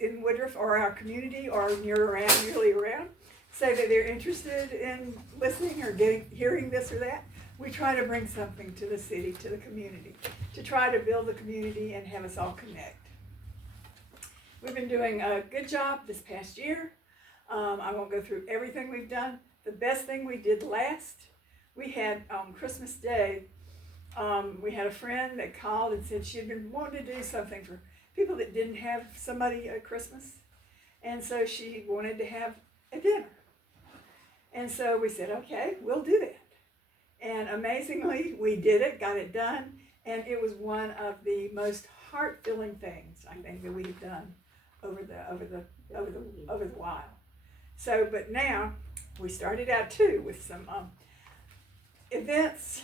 in Woodruff or our community or near around, usually around, say that they're interested in listening or hearing this or that, we try to bring something to the city, to the community, to try to build the community and have us all connect. We've been doing a good job this past year. I won't go through everything we've done. The best thing we did last, we had on Christmas Day, we had a friend that called and said she had been wanting to do something for people that didn't have somebody at Christmas. And so she wanted to have a dinner. And so we said, okay, we'll do that. And amazingly, we did it, got it done, and it was one of the most heart-filling things I think that we have done over the while. So, but now we started out too with some events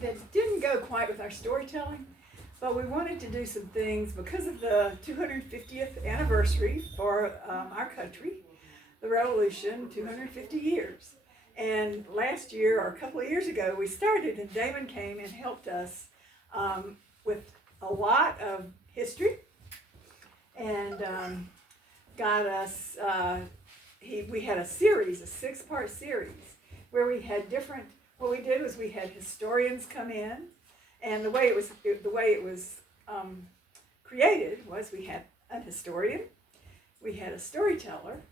that didn't go quite with our storytelling, but we wanted to do some things because of the 250th anniversary for our country, the Revolution, 250 years. And last year, or a couple of years ago, we started, and Damon came and helped us with a lot of history, and got us, we had a series, a 6-part series, where we had different, what we did was we had historians come in, and the way it was created was we had a historian, we had a storyteller,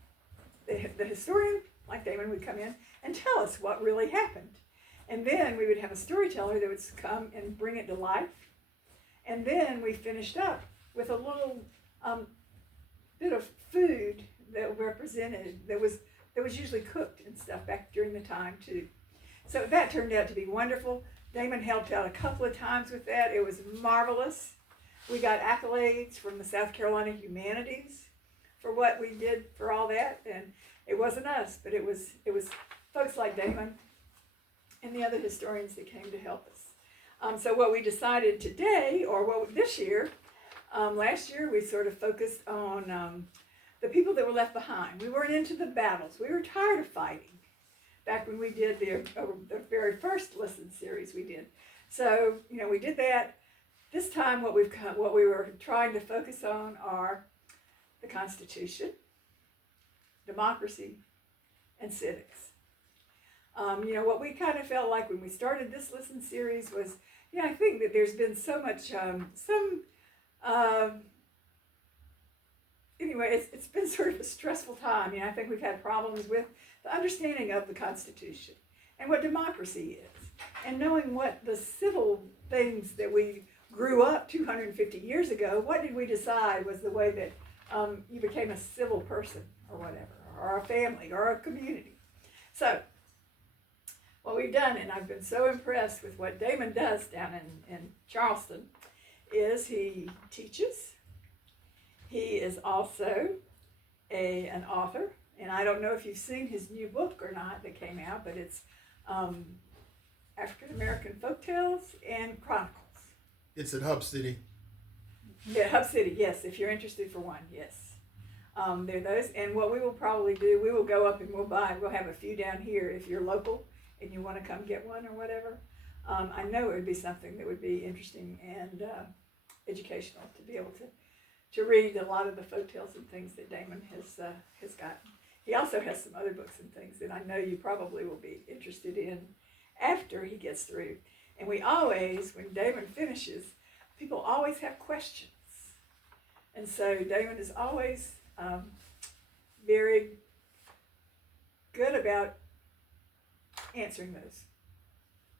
the historian, like Damon, would come in and tell us what really happened. And then we would have a storyteller that would come and bring it to life. And then we finished up with a little bit of food that represented, that was usually cooked and stuff back during the time too. So that turned out to be wonderful. Damon helped out a couple of times with that. It was marvelous. We got accolades from the South Carolina Humanities for what we did for all that. And it wasn't us, but it was folks like Damon and the other historians that came to help us. So what we decided today, or this year, last year we sort of focused on the people that were left behind. We weren't into the battles. We were tired of fighting back when we did the very first Listen series we did. So, we did that. This time what we were trying to focus on are the Constitution, democracy, and civics. What we kind of felt like when we started this Listen series was, I think that there's been so much, anyway, it's been sort of a stressful time. I think we've had problems with the understanding of the Constitution and what democracy is, and knowing what the civil things that we grew up 250 years ago, what did we decide was the way that you became a civil person or whatever, or a family, or a community. So, what we've done, and I've been so impressed with what Damon does down in Charleston, is he teaches. He is also an author, and I don't know if you've seen his new book or not that came out, but it's African American Folktales and Chronicles. It's at Hub City. Yeah, Hub City, yes, if you're interested for one, yes. There are those, and what we will probably do, we will go up and we'll have a few down here if you're local and you want to come get one or whatever. I know it would be something that would be interesting and educational to be able to read a lot of the folktales and things that Damon has got. He also has some other books and things that I know you probably will be interested in after he gets through. And we always, when Damon finishes, people always have questions. And so Damon is always very good about answering those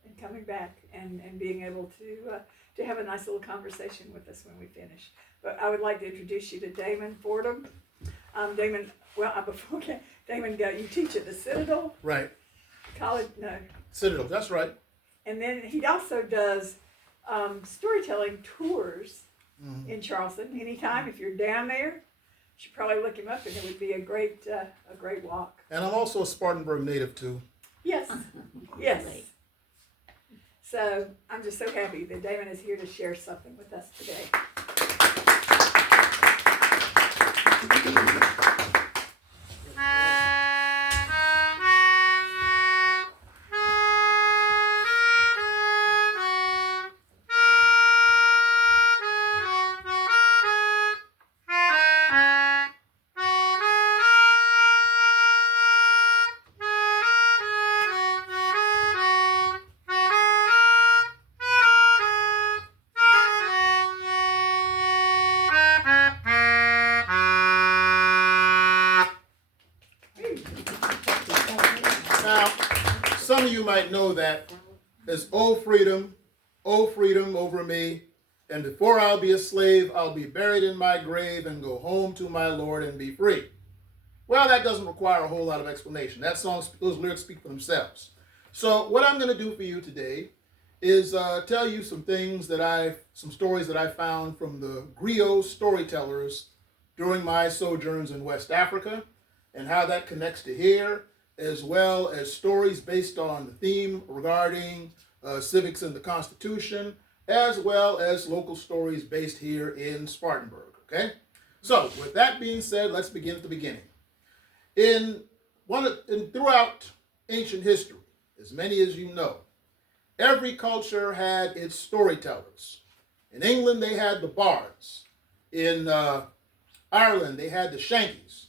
and coming back and being able to have a nice little conversation with us when we finish. But I would like to introduce you to Damon Fordham. Damon, you teach at the Citadel? Right. College? No. Citadel, that's right. And then he also does storytelling tours in Charleston. Anytime, if you're down there, you should probably look him up, and it would be a great walk. And I'm also a Spartanburg native too. Yes, yes. So I'm just so happy that Damon is here to share something with us today. some of you might know that as O freedom over me, and before I'll be a slave, I'll be buried in my grave and go home to my Lord and be free. Well, that doesn't require a whole lot of explanation. That song, those lyrics speak for themselves. So what I'm going to do for you today is tell you some stories that I found from the griot storytellers during my sojourns in West Africa, and how that connects to here, as well as stories based on the theme regarding civics and the Constitution, as well as local stories based here in Spartanburg. Okay? So, with that being said, let's begin at the beginning. Throughout ancient history, as many as you know, every culture had its storytellers. In England, they had the bards. In Ireland, they had the shankies.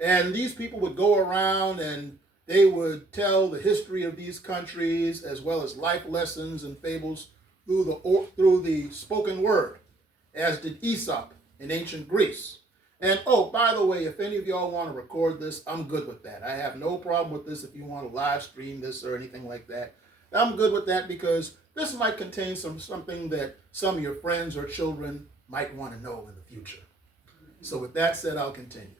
And these people would go around and they would tell the history of these countries, as well as life lessons and fables through the spoken word, as did Aesop in ancient Greece. And oh, by the way, if any of y'all want to record this, I'm good with that. I have no problem with this if you want to live stream this or anything like that. I'm good with that because this might contain something that some of your friends or children might want to know in the future. So with that said, I'll continue.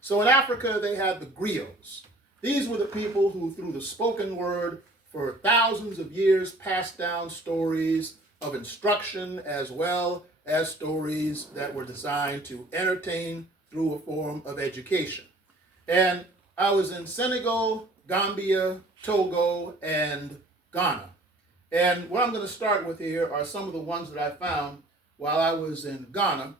So in Africa, they had the griots. These were the people who, through the spoken word, for thousands of years, passed down stories of instruction as well as stories that were designed to entertain through a form of education. And I was in Senegal, Gambia, Togo, and Ghana. And what I'm going to start with here are some of the ones that I found while I was in Ghana.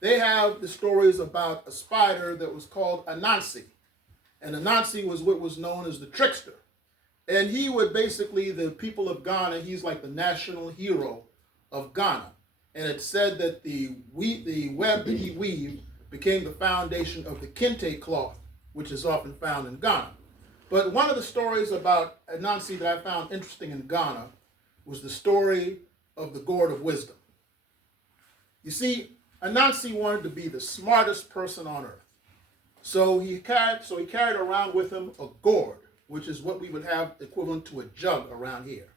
They have the stories about a spider that was called Anansi. And Anansi was what was known as the trickster. And he would basically, the people of Ghana, he's like the national hero of Ghana. And it said that the web that he weaved became the foundation of the kente cloth, which is often found in Ghana. But one of the stories about Anansi that I found interesting in Ghana was the story of the gourd of wisdom. You see, Anansi wanted to be the smartest person on earth. So he carried around with him a gourd, which is what we would have equivalent to a jug around here.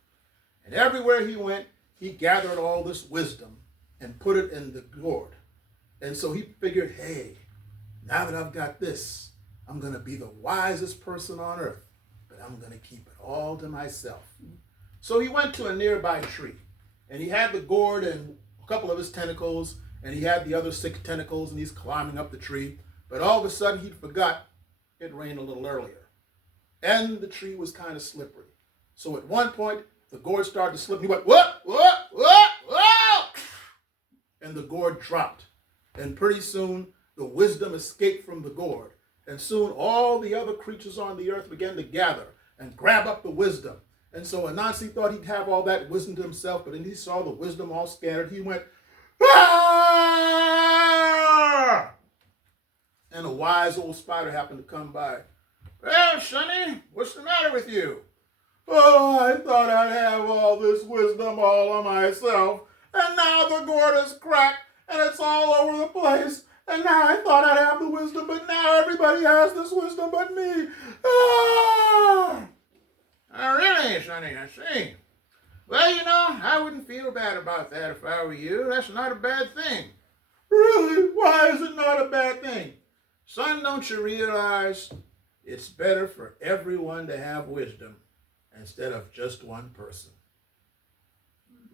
And everywhere he went, he gathered all this wisdom and put it in the gourd. And so he figured, hey, now that I've got this, I'm going to be the wisest person on earth, but I'm going to keep it all to myself. So he went to a nearby tree, and he had the gourd and a couple of his tentacles, and he had the other 6 tentacles, and he's climbing up the tree. But all of a sudden, he forgot it rained a little earlier, and the tree was kind of slippery. So at one point, the gourd started to slip. He went, whoa, whoa, whoa, whoa! And the gourd dropped. And pretty soon, the wisdom escaped from the gourd. And soon, all the other creatures on the earth began to gather and grab up the wisdom. And so Anansi thought he'd have all that wisdom to himself, but then he saw the wisdom all scattered. He went, ah! And a wise old spider happened to come by. Well, Sonny, what's the matter with you? Oh, I thought I'd have all this wisdom all on myself, and now the gourd is cracked, and it's all over the place, and now I thought I'd have the wisdom, but now everybody has this wisdom but me. Ah! Oh, really, Sonny, I see. Well, you know, I wouldn't feel bad about that if I were you. That's not a bad thing. Really? Why is it not a bad thing? Son, don't you realize it's better for everyone to have wisdom instead of just one person?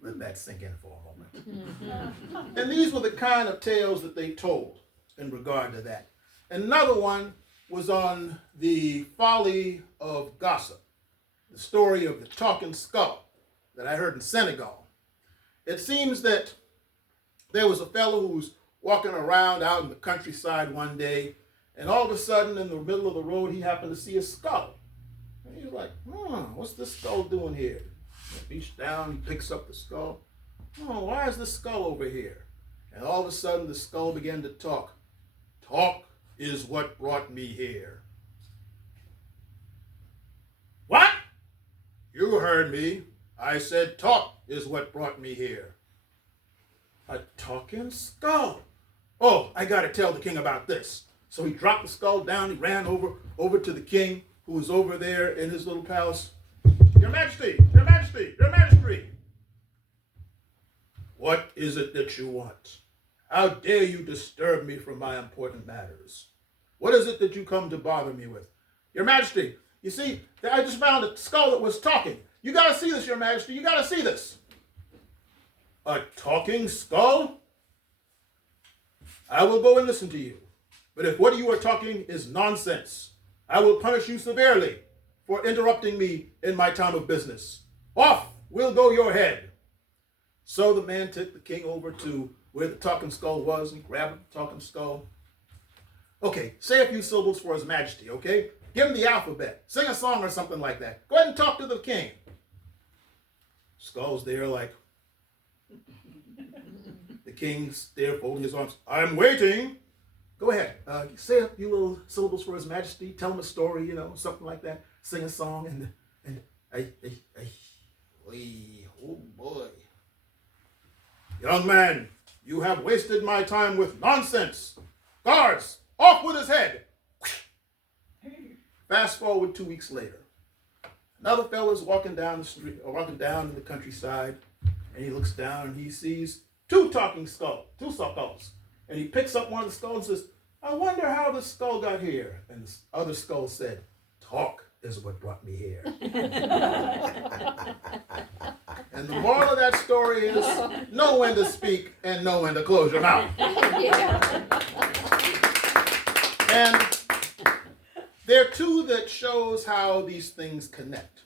Let that sink in for a moment. And these were the kind of tales that they told in regard to that. Another one was on the folly of gossip, the story of the talking skull that I heard in Senegal. It seems that there was a fellow who was walking around out in the countryside one day, and all of a sudden in the middle of the road he happened to see a skull. And he was like, what's this skull doing here? He reaches down, he picks up the skull. Oh, why is this skull over here? And all of a sudden the skull began to talk. Talk is what brought me here. What? You heard me. I said talk is what brought me here. A talking skull. Oh, I got to tell the king about this. So he dropped the skull down. He ran over to the king, who was over there in his little palace. Your Majesty, Your Majesty, Your Majesty. What is it that you want? How dare you disturb me from my important matters? What is it that you come to bother me with? Your Majesty, you see, I just found a skull that was talking. You got to see this, Your Majesty. You got to see this. A talking skull? I will go and listen to you. But if what you are talking is nonsense, I will punish you severely for interrupting me in my time of business. Off will go your head. So the man took the king over to where the talking skull was and grabbed the talking skull. Okay, say a few syllables for His Majesty, okay? Give him the alphabet. Sing a song or something like that. Go ahead and talk to the king. Skull's there like, the king's there folding his arms. I'm waiting. Go ahead. Say a few little syllables for His Majesty. Tell him a story, you know, something like that. Sing a song and oh boy. Young man, you have wasted my time with nonsense. Guards, off with his head. Fast forward 2 weeks later. Another fella's walking down the street, or walking down in the countryside, and he looks down and he sees two skulls. And he picks up one of the skulls and says, I wonder how the skull got here. And the other skull said, talk is what brought me here. And the moral of that story is know when to speak and know when to close your mouth. Yeah. And there are two that shows how these things connect.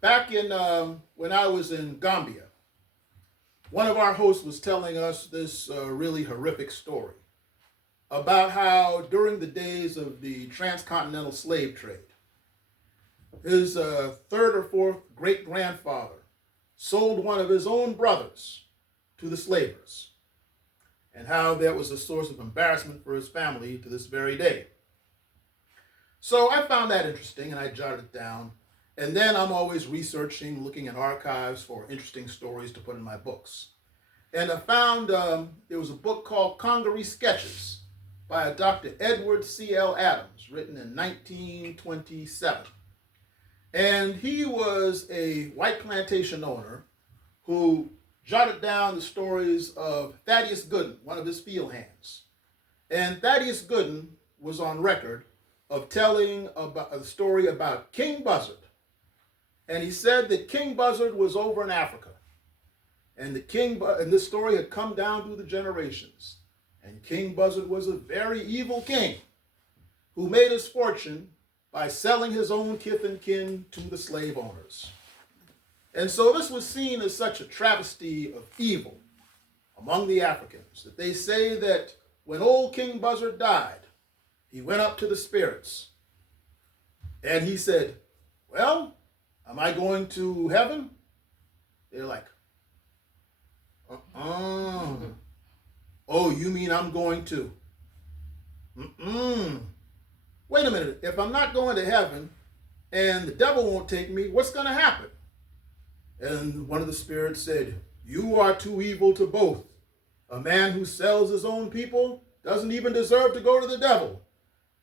Back in when I was in Gambia, one of our hosts was telling us this really horrific story about how during the days of the transcontinental slave trade, his third or fourth great-grandfather sold one of his own brothers to the slavers, and how that was a source of embarrassment for his family to this very day. So I found that interesting, and I jotted it down. And then I'm always researching, looking at archives for interesting stories to put in my books. And I found there was a book called Congaree Sketches by a Dr. Edward C.L. Adams, written in 1927. And he was a white plantation owner who jotted down the stories of Thaddeus Gooden, one of his field hands. And Thaddeus Gooden was on record of telling about a story about King Buzzard. And he said that King Buzzard was over in Africa. And this story had come down through the generations. And King Buzzard was a very evil king who made his fortune by selling his own kith and kin to the slave owners. And so this was seen as such a travesty of evil among the Africans that they say that when old King Buzzard died, he went up to the spirits and he said, well, am I going to heaven? They're like, Oh, you mean I'm going to? Wait a minute, if I'm not going to heaven and the devil won't take me, what's going to happen? And one of the spirits said, you are too evil to both. A man who sells his own people doesn't even deserve to go to the devil.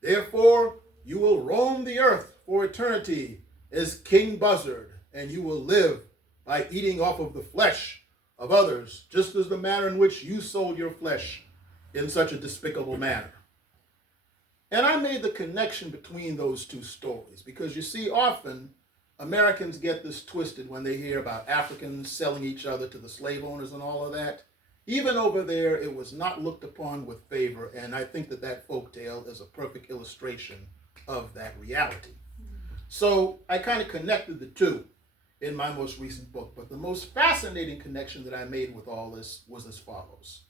Therefore, you will roam the earth for eternity as King Buzzard, and you will live by eating off of the flesh of others, just as the manner in which you sold your flesh in such a despicable manner. And I made the connection between those two stories because you see, often Americans get this twisted when they hear about Africans selling each other to the slave owners and all of that. Even over there, it was not looked upon with favor, and I think that that folktale is a perfect illustration of that reality. So I kind of connected the two in my most recent book, but the most fascinating connection that I made with all this was as follows.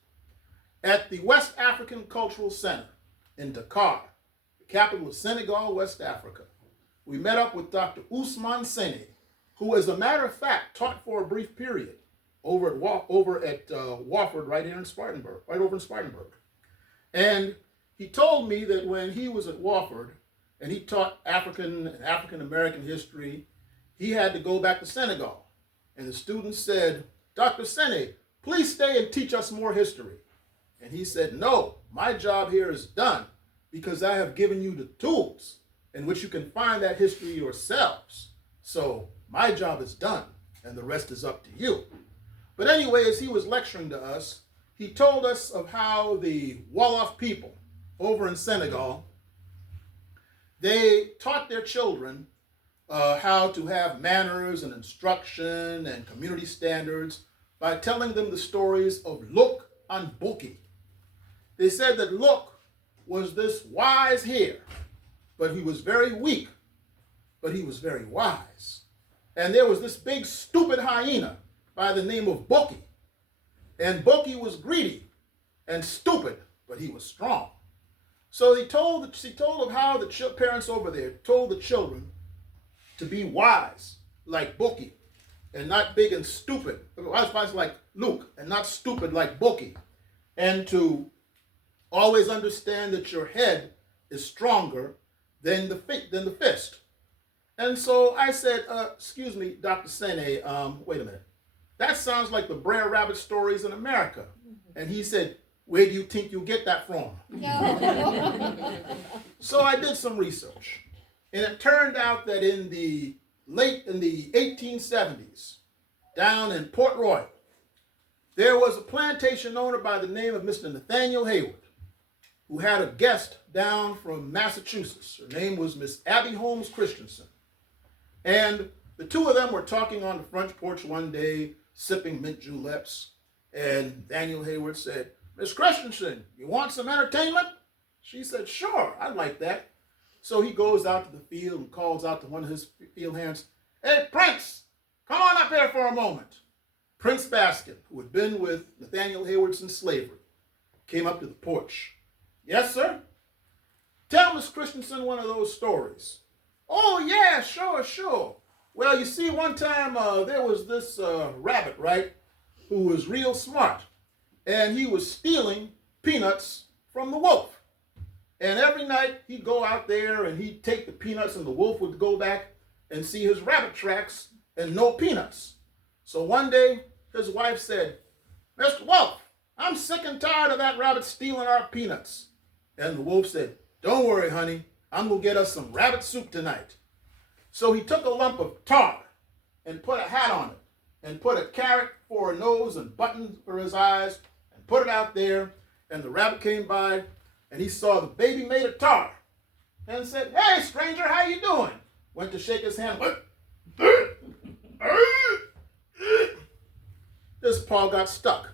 At the West African Cultural Center in Dakar, the capital of Senegal, West Africa, we met up with Dr. Ousmane Sene, who, as a matter of fact, taught for a brief period over at Wofford, right here in Spartanburg, right over in Spartanburg. And he told me that when he was at Wofford and he taught African and African-American history, he had to go back to Senegal. And the students said, Dr. Sene, please stay and teach us more history. And he said, no, my job here is done because I have given you the tools in which you can find that history yourselves. So My job is done, and the rest is up to you. But anyway, as he was lecturing to us, he told us of how the Wolof people over in Senegal, they taught their children how to have manners and instruction and community standards by telling them the stories of Luk and Buki. They said that Luk was this wise hare, but he was very weak, but he was very wise. And there was this big stupid hyena by the name of Buki. And Buki was greedy and stupid, but he was strong. So she told of how the parents over there told the children to be wise like Buki and not big and stupid. Wise like Luke and not stupid like Buki. And to always understand that your head is stronger than the fist. And so I said, excuse me, Dr. Sene, wait a minute. That sounds like the Brer Rabbit stories in America. And he said, where do you think you get that from? So I did some research. And it turned out that in the 1870s, down in Port Royal, there was a plantation owner by the name of Mr. Nathaniel Hayward, who had a guest down from Massachusetts. Her name was Miss Abby Holmes Christensen. And the two of them were talking on the front porch one day, sipping mint juleps. And Daniel Hayward said, Miss Christensen, you want some entertainment? She said, sure, I'd like that. So he goes out to the field and calls out to one of his field hands, hey, Prince, come on up here for a moment. Prince Baskin, who had been with Nathaniel Hayward since slavery, came up to the porch. Yes, sir? Tell Miss Christensen one of those stories. Oh, yeah, sure. Well, you see, one time there was this rabbit, right, who was real smart. And he was stealing peanuts from the wolf. And every night he'd go out there and he'd take the peanuts and the wolf would go back and see his rabbit tracks and no peanuts. So one day his wife said, Mr. Wolf, I'm sick and tired of that rabbit stealing our peanuts. And the wolf said, don't worry, honey, I'm going to get us some rabbit soup tonight. So he took a lump of tar and put a hat on it and put a carrot for a nose and buttons for his eyes and put it out there. And the rabbit came by and he saw the baby made of tar and said, hey, stranger, how you doing? Went to shake his hand. His paw got stuck.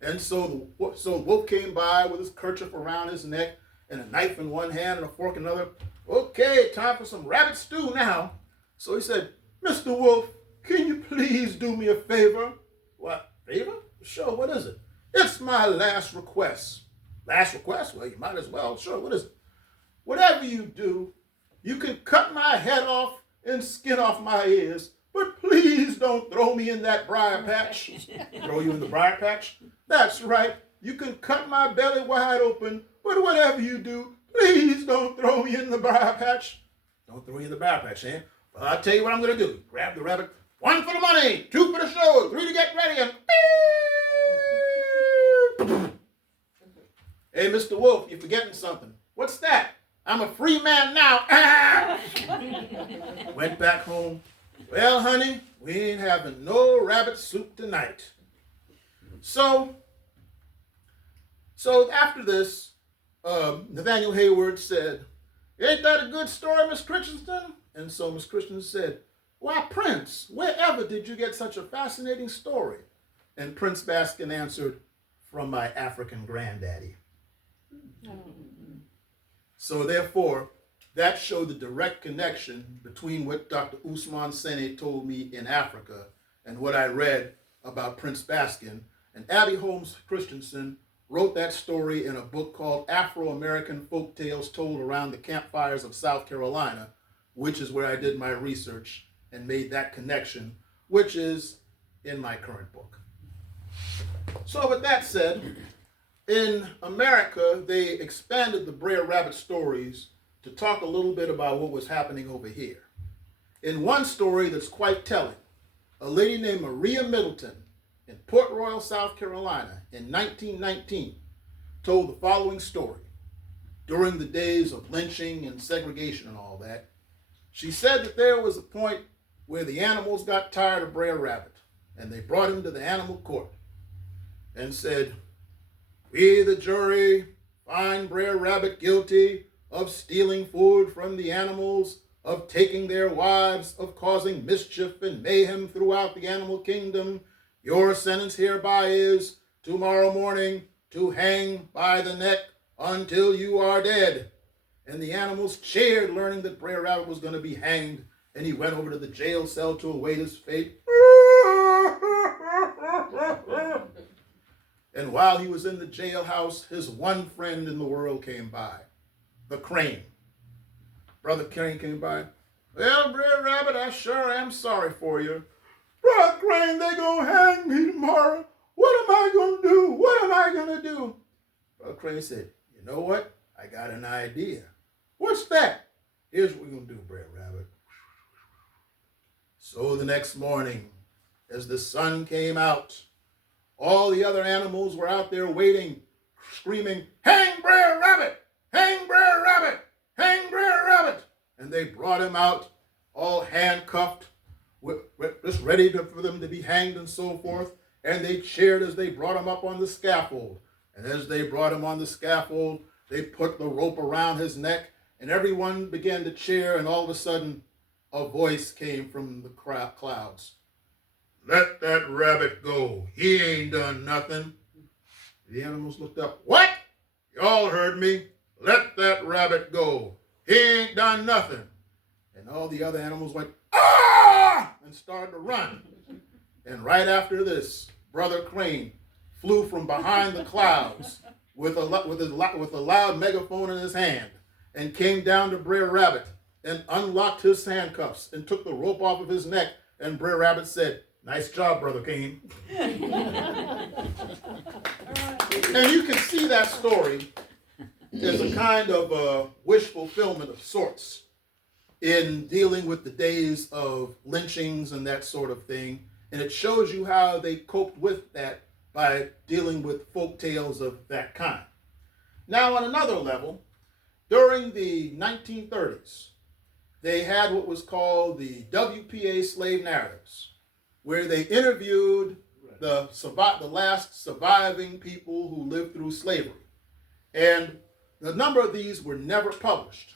And so the wolf came by with his kerchief around his neck and a knife in one hand and a fork in another. Okay, time for some rabbit stew now. So he said, Mr. Wolf, can you please do me a favor? What, favor? Sure, what is it? It's my last request. Last request? Well, you might as well. Sure, what is it? Whatever you do, you can cut my head off and skin off my ears, but please don't throw me in that briar patch. Throw you in the briar patch? That's right. You can cut my belly wide open, but whatever you do, please don't throw me in the briar patch. Don't throw you in the briar patch, eh? Well, I'll tell you what I'm going to do. Grab the rabbit. 1 for the money, 2 for the show, 3 to get ready, and hey, Mr. Wolf, you're forgetting something. What's that? I'm a free man now. Went back home. Well, honey, we ain't having no rabbit soup tonight. So after this, Nathaniel Hayward said, ain't that a good story, Miss Christensen? And so Miss Christensen said, why, Prince, wherever did you get such a fascinating story? And Prince Baskin answered, from my African granddaddy. So therefore, that showed the direct connection between what Dr. Usman Sene told me in Africa and what I read about Prince Baskin. And Abby Holmes Christensen wrote that story in a book called Afro-American Folk Tales Told Around the Campfires of South Carolina, which is where I did my research and made that connection, which is in my current book. So with that said, in America, they expanded the Brer Rabbit stories to talk a little bit about what was happening over here. In one story that's quite telling, a lady named Maria Middleton in Port Royal, South Carolina in 1919 told the following story. During the days of lynching and segregation and all that, she said that there was a point where the animals got tired of Brer Rabbit, and they brought him to the animal court and said, "We, the jury, find Brer Rabbit guilty of stealing food from the animals, of taking their wives, of causing mischief and mayhem throughout the animal kingdom. Your sentence hereby is tomorrow morning to hang by the neck until you are dead." And the animals cheered, learning that Brer Rabbit was going to be hanged, and he went over to the jail cell to await his fate. And while he was in the jailhouse, his one friend in the world came by, the crane. Brother Crane came by. "Well, Brer Rabbit, I sure am sorry for you. Brother Crane, they gonna hang me tomorrow. What am I gonna do? What am I gonna do?" Brother Crane said, "You know what? I got an idea." "What's that?" "Here's what we're gonna do, Brer Rabbit." So the next morning, as the sun came out, all the other animals were out there waiting, screaming, "Hang Brer Rabbit! Hang Brer Rabbit! Hang Brer Rabbit!" And they brought him out, all handcuffed, just ready for them to be hanged and so forth. And they cheered as they brought him up on the scaffold. And as they brought him on the scaffold, they put the rope around his neck, and everyone began to cheer, and all of a sudden, a voice came from the clouds. "Let that rabbit go. He ain't done nothing." The animals looked up. "What? Y'all heard me. Let that rabbit go. He ain't done nothing." And all the other animals went, "Ah!" and started to run. And right after this, Brother Crane flew from behind the clouds with a loud megaphone in his hand and came down to Brer Rabbit and unlocked his handcuffs and took the rope off of his neck. And Brer Rabbit said, "Nice job, Brother Crane." And you can see that story as a kind of wish fulfillment of sorts in dealing with the days of lynchings and that sort of thing. And it shows you how they coped with that by dealing with folk tales of that kind. Now, on another level, during the 1930s, they had what was called the WPA slave narratives, where they interviewed the last surviving people who lived through slavery. And a number of these were never published.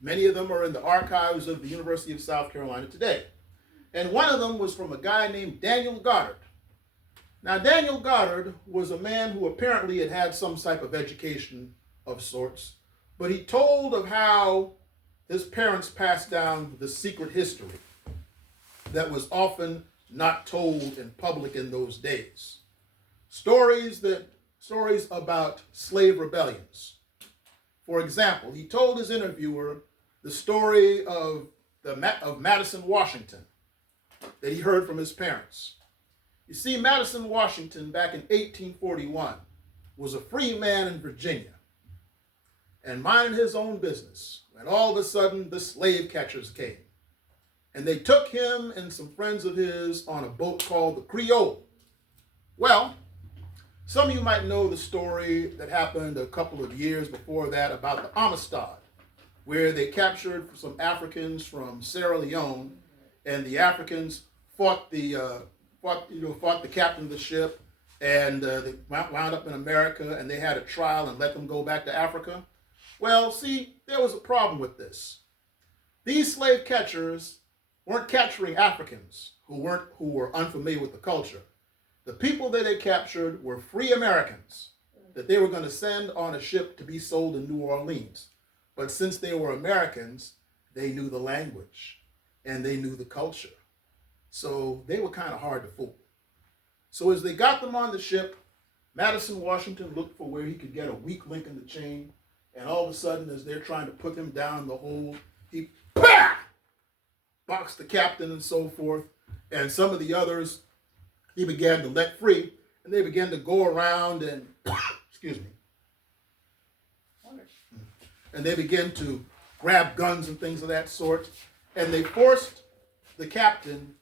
Many of them are in the archives of the University of South Carolina today. And one of them was from a guy named Daniel Goddard. Now, Daniel Goddard was a man who apparently had had some type of education of sorts, but he told of how his parents passed down the secret history that was often not told in public in those days. Stories about slave rebellions. For example, he told his interviewer the story of Madison, Washington, that he heard from his parents. You see, Madison, Washington, back in 1841, was a free man in Virginia and minding his own business. And all of a sudden, the slave catchers came. And they took him and some friends of his on a boat called the Creole. Well, some of you might know the story that happened a couple of years before that about the Amistad, where they captured some Africans from Sierra Leone, and the Africans fought the captain of the ship, and they wound up in America, and they had a trial and let them go back to Africa. Well, see, there was a problem with this. These slave catchers weren't capturing Africans who were unfamiliar with the culture. The people that they captured were free Americans that they were going to send on a ship to be sold in New Orleans. But since they were Americans, they knew the language and they knew the culture. So they were kind of hard to fool. So as they got them on the ship, Madison, Washington looked for where he could get a weak link in the chain. And all of a sudden, as they're trying to put him down the hole, he boxed the captain and so forth. And some of the others, he began to let free. And they began to go around and, excuse me. And they began to grab guns and things of that sort. And they forced the captain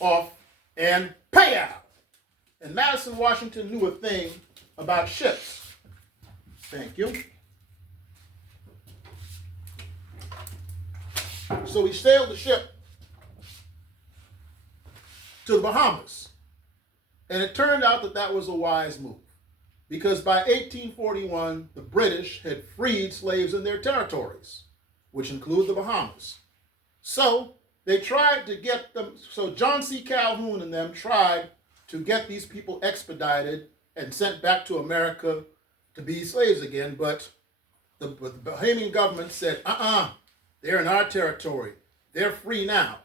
off and pay out. And Madison, Washington knew a thing about ships. Thank you. So he sailed the ship to the Bahamas. And it turned out that that was a wise move, because by 1841, the British had freed slaves in their territories, which include the Bahamas. So they tried to get them, so John C. Calhoun and them tried to get these people expedited and sent back to America to be slaves again, but the Bahamian government said, they're in our territory. They're free now.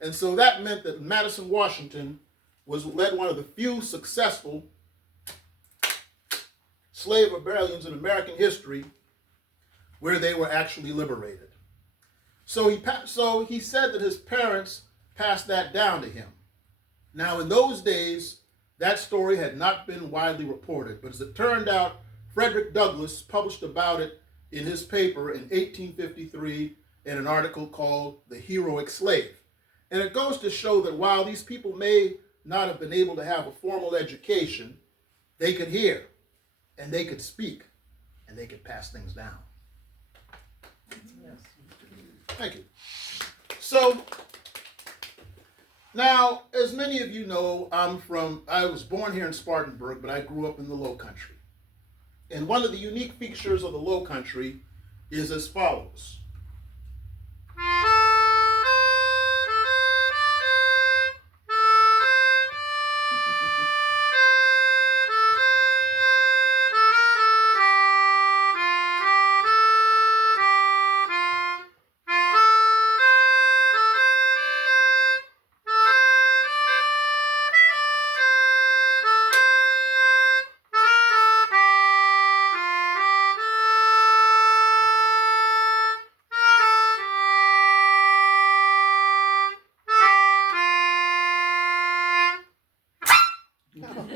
And so that meant that Madison, Washington led one of the few successful slave rebellions in American history where they were actually liberated. So he said that his parents passed that down to him. Now, in those days, that story had not been widely reported, but as it turned out, Frederick Douglass published about it in his paper in 1853 in an article called The Heroic Slave. And it goes to show that while these people may not have been able to have a formal education, they could hear, and they could speak, and they could pass things down. Yes. Thank you. So, now, as many of you know, I was born here in Spartanburg, but I grew up in the Low Country. And one of the unique features of the Low Country is as follows.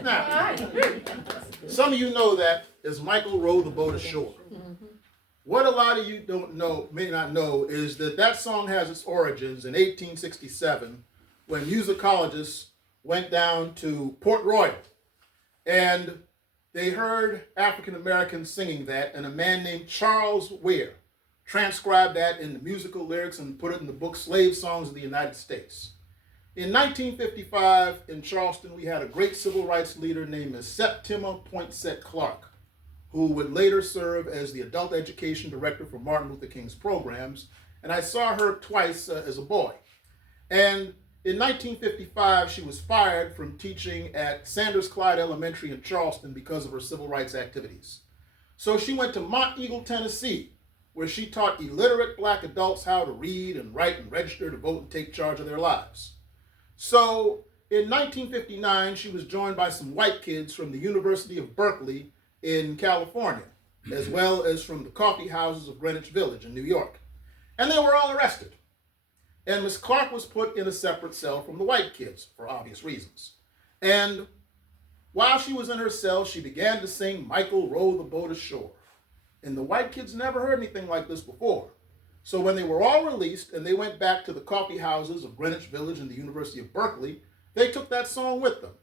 Now, some of you know that as Michael rowed the boat ashore. What a lot of you may not know, is that song has its origins in 1867 when musicologists went down to Port Royal and they heard African Americans singing that, and a man named Charles Ware transcribed that into musical lyrics and put it in the book Slave Songs of the United States. In 1955, in Charleston, we had a great civil rights leader named Septima Poinsett Clark, who would later serve as the adult education director for Martin Luther King's programs. And I saw her twice as a boy. And in 1955, she was fired from teaching at Sanders Clyde Elementary in Charleston because of her civil rights activities. So she went to Mont Eagle, Tennessee, where she taught illiterate black adults how to read and write and register to vote and take charge of their lives. So in 1959, she was joined by some white kids from the University of Berkeley in California, as well as from the coffee houses of Greenwich Village in New York. And they were all arrested. And Miss Clark was put in a separate cell from the white kids for obvious reasons. And while she was in her cell, she began to sing Michael Row the Boat Ashore. And the white kids never heard anything like this before. So when they were all released and they went back to the coffee houses of Greenwich Village and the University of Berkeley, they took that song with them.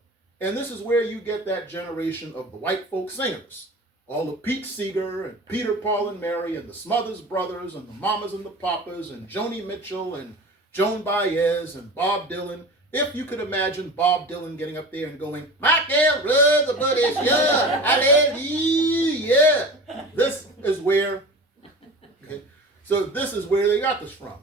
And this is where you get that generation of the white folk singers. All of Pete Seeger and Peter, Paul, and Mary and the Smothers Brothers and the Mamas and the Papas and Joni Mitchell and Joan Baez and Bob Dylan. If you could imagine Bob Dylan getting up there and going, Michael, run the buddy, yeah, hallelujah. This is where they got this from.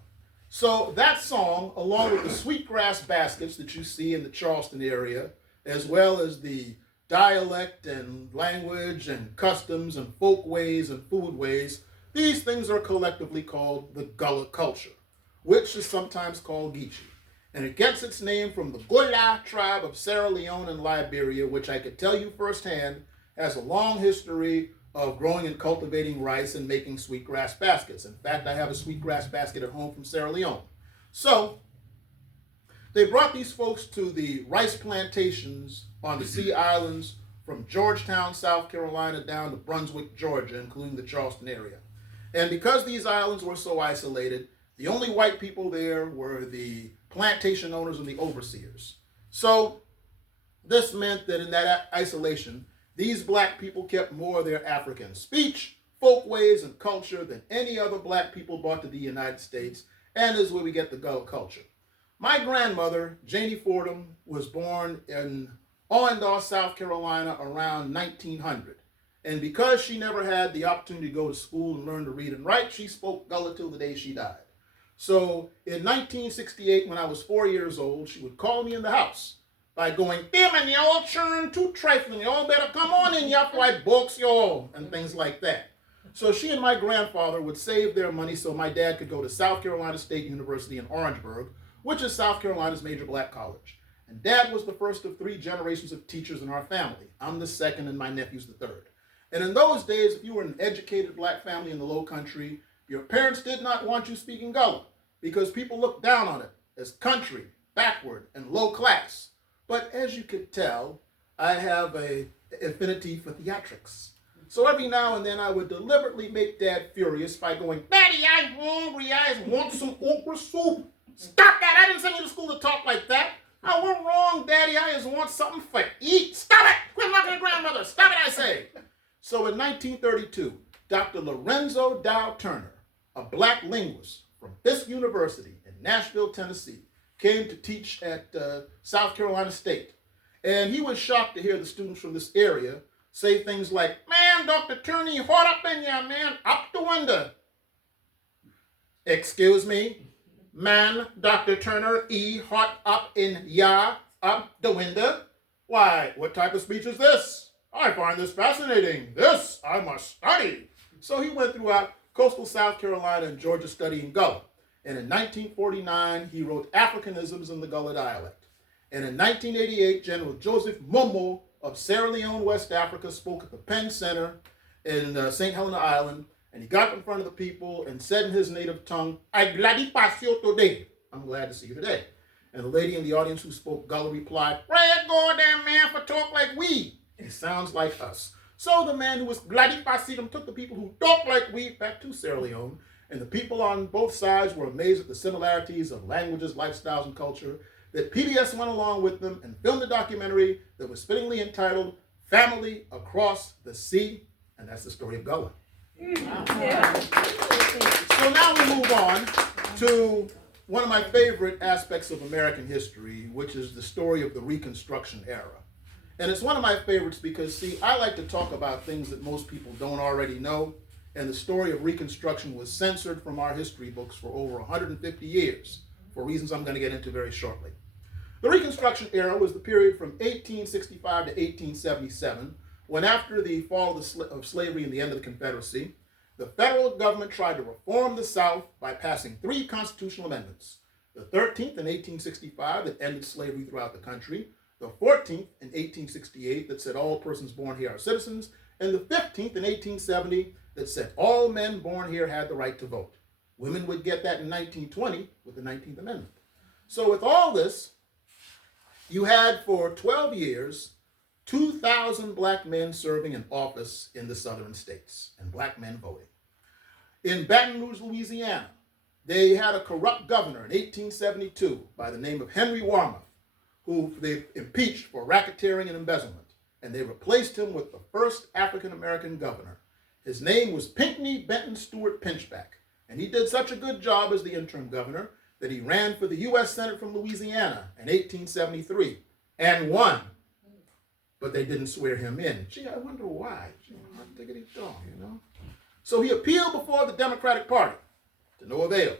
So that song, along with the sweetgrass baskets that you see in the Charleston area, as well as the dialect and language and customs and folkways and foodways, these things are collectively called the Gullah culture, which is sometimes called Geechee. And it gets its name from the Gullah tribe of Sierra Leone and Liberia, which I could tell you firsthand has a long history of growing and cultivating rice and making sweetgrass baskets. In fact, I have a sweetgrass basket at home from Sierra Leone. So they brought these folks to the rice plantations on the Sea Islands from Georgetown, South Carolina, down to Brunswick, Georgia, including the Charleston area. And because these islands were so isolated, the only white people there were the plantation owners and the overseers. So this meant that in that isolation, these black people kept more of their African speech, folkways, and culture than any other black people brought to the United States. and this is where we get the Gullah culture. My grandmother, Janie Fordham, was born in Owendaw, South Carolina around 1900. And because she never had the opportunity to go to school and learn to read and write, she spoke Gullah till the day she died. So in 1968, when I was 4 years old, she would call me in the house by going, "Damon, y'all churn too trifling. Y'all better come on in, y'all, for I box y'all," and things like that. So she and my grandfather would save their money so my dad could go to South Carolina State University in Orangeburg, which is South Carolina's major black college. And Dad was the first of 3 generations of teachers in our family. I'm the second and my nephew's the third. And in those days, if you were an educated black family in the Low Country, your parents did not want you speaking Gullah because people looked down on it as country, backward, and low class. But as you could tell, I have an affinity for theatrics. So every now and then I would deliberately make Dad furious by going, "Daddy, I'm hungry. I want some okra soup." "Stop that. I didn't send you to school to talk like that." "Oh, we're wrong, Daddy. I just want something for eat." "Stop it. Quit mocking your grandmother. Stop it, I say." So in 1932, Dr. Lorenzo Dow Turner, a black linguist from Fisk University in Nashville, Tennessee, came to teach at South Carolina State. And he was shocked to hear the students from this area say things like, "Man, Dr. Turner, hot up in ya, man, up the window." "Excuse me? Man, Dr. Turner, hot up in ya, up the window? Why, what type of speech is this? I find this fascinating. This I must study." So he went throughout coastal South Carolina and Georgia studying Gullah. And in 1949, he wrote Africanisms in the Gullah dialect. And in 1988, General Joseph Momo of Sierra Leone, West Africa, spoke at the Penn Center in St. Helena Island. And he got up in front of the people and said in his native tongue, "I gladi pasio today." I'm glad to see you today. And the lady in the audience who spoke Gullah replied, "Pray goddamn man for talk like we." It sounds like us. So the man who was gladi pasitum took the people who talk like we back to Sierra Leone. And the people on both sides were amazed at the similarities of languages, lifestyles, and culture, that PBS went along with them and filmed a documentary that was fittingly entitled Family Across the Sea, and that's the story of Gullah. Yeah. So now we move on to one of my favorite aspects of American history, which is the story of the Reconstruction era. And it's one of my favorites because, see, I like to talk about things that most people don't already know. And the story of Reconstruction was censored from our history books for over 150 years, for reasons I'm going to get into very shortly. The Reconstruction era was the period from 1865 to 1877, when after the fall of slavery and the end of the Confederacy, the federal government tried to reform the South by passing 3 constitutional amendments. The 13th in 1865 that ended slavery throughout the country, the 14th in 1868 that said all persons born here are citizens, and the 15th in 1870 that said all men born here had the right to vote. Women would get that in 1920 with the 19th Amendment. So with all this, you had for 12 years 2,000 black men serving in office in the southern states and black men voting. In Baton Rouge, Louisiana, they had a corrupt governor in 1872 by the name of Henry Warmoth, who they impeached for racketeering and embezzlement, and they replaced him with the first African-American governor. His name was Pinckney Benton Stewart Pinchback, and he did such a good job as the interim governor that he ran for the U.S. Senate from Louisiana in 1873 and won. But they didn't swear him in. Gee, I wonder why. Hot diggity dog, you know. So he appealed before the Democratic Party to no avail.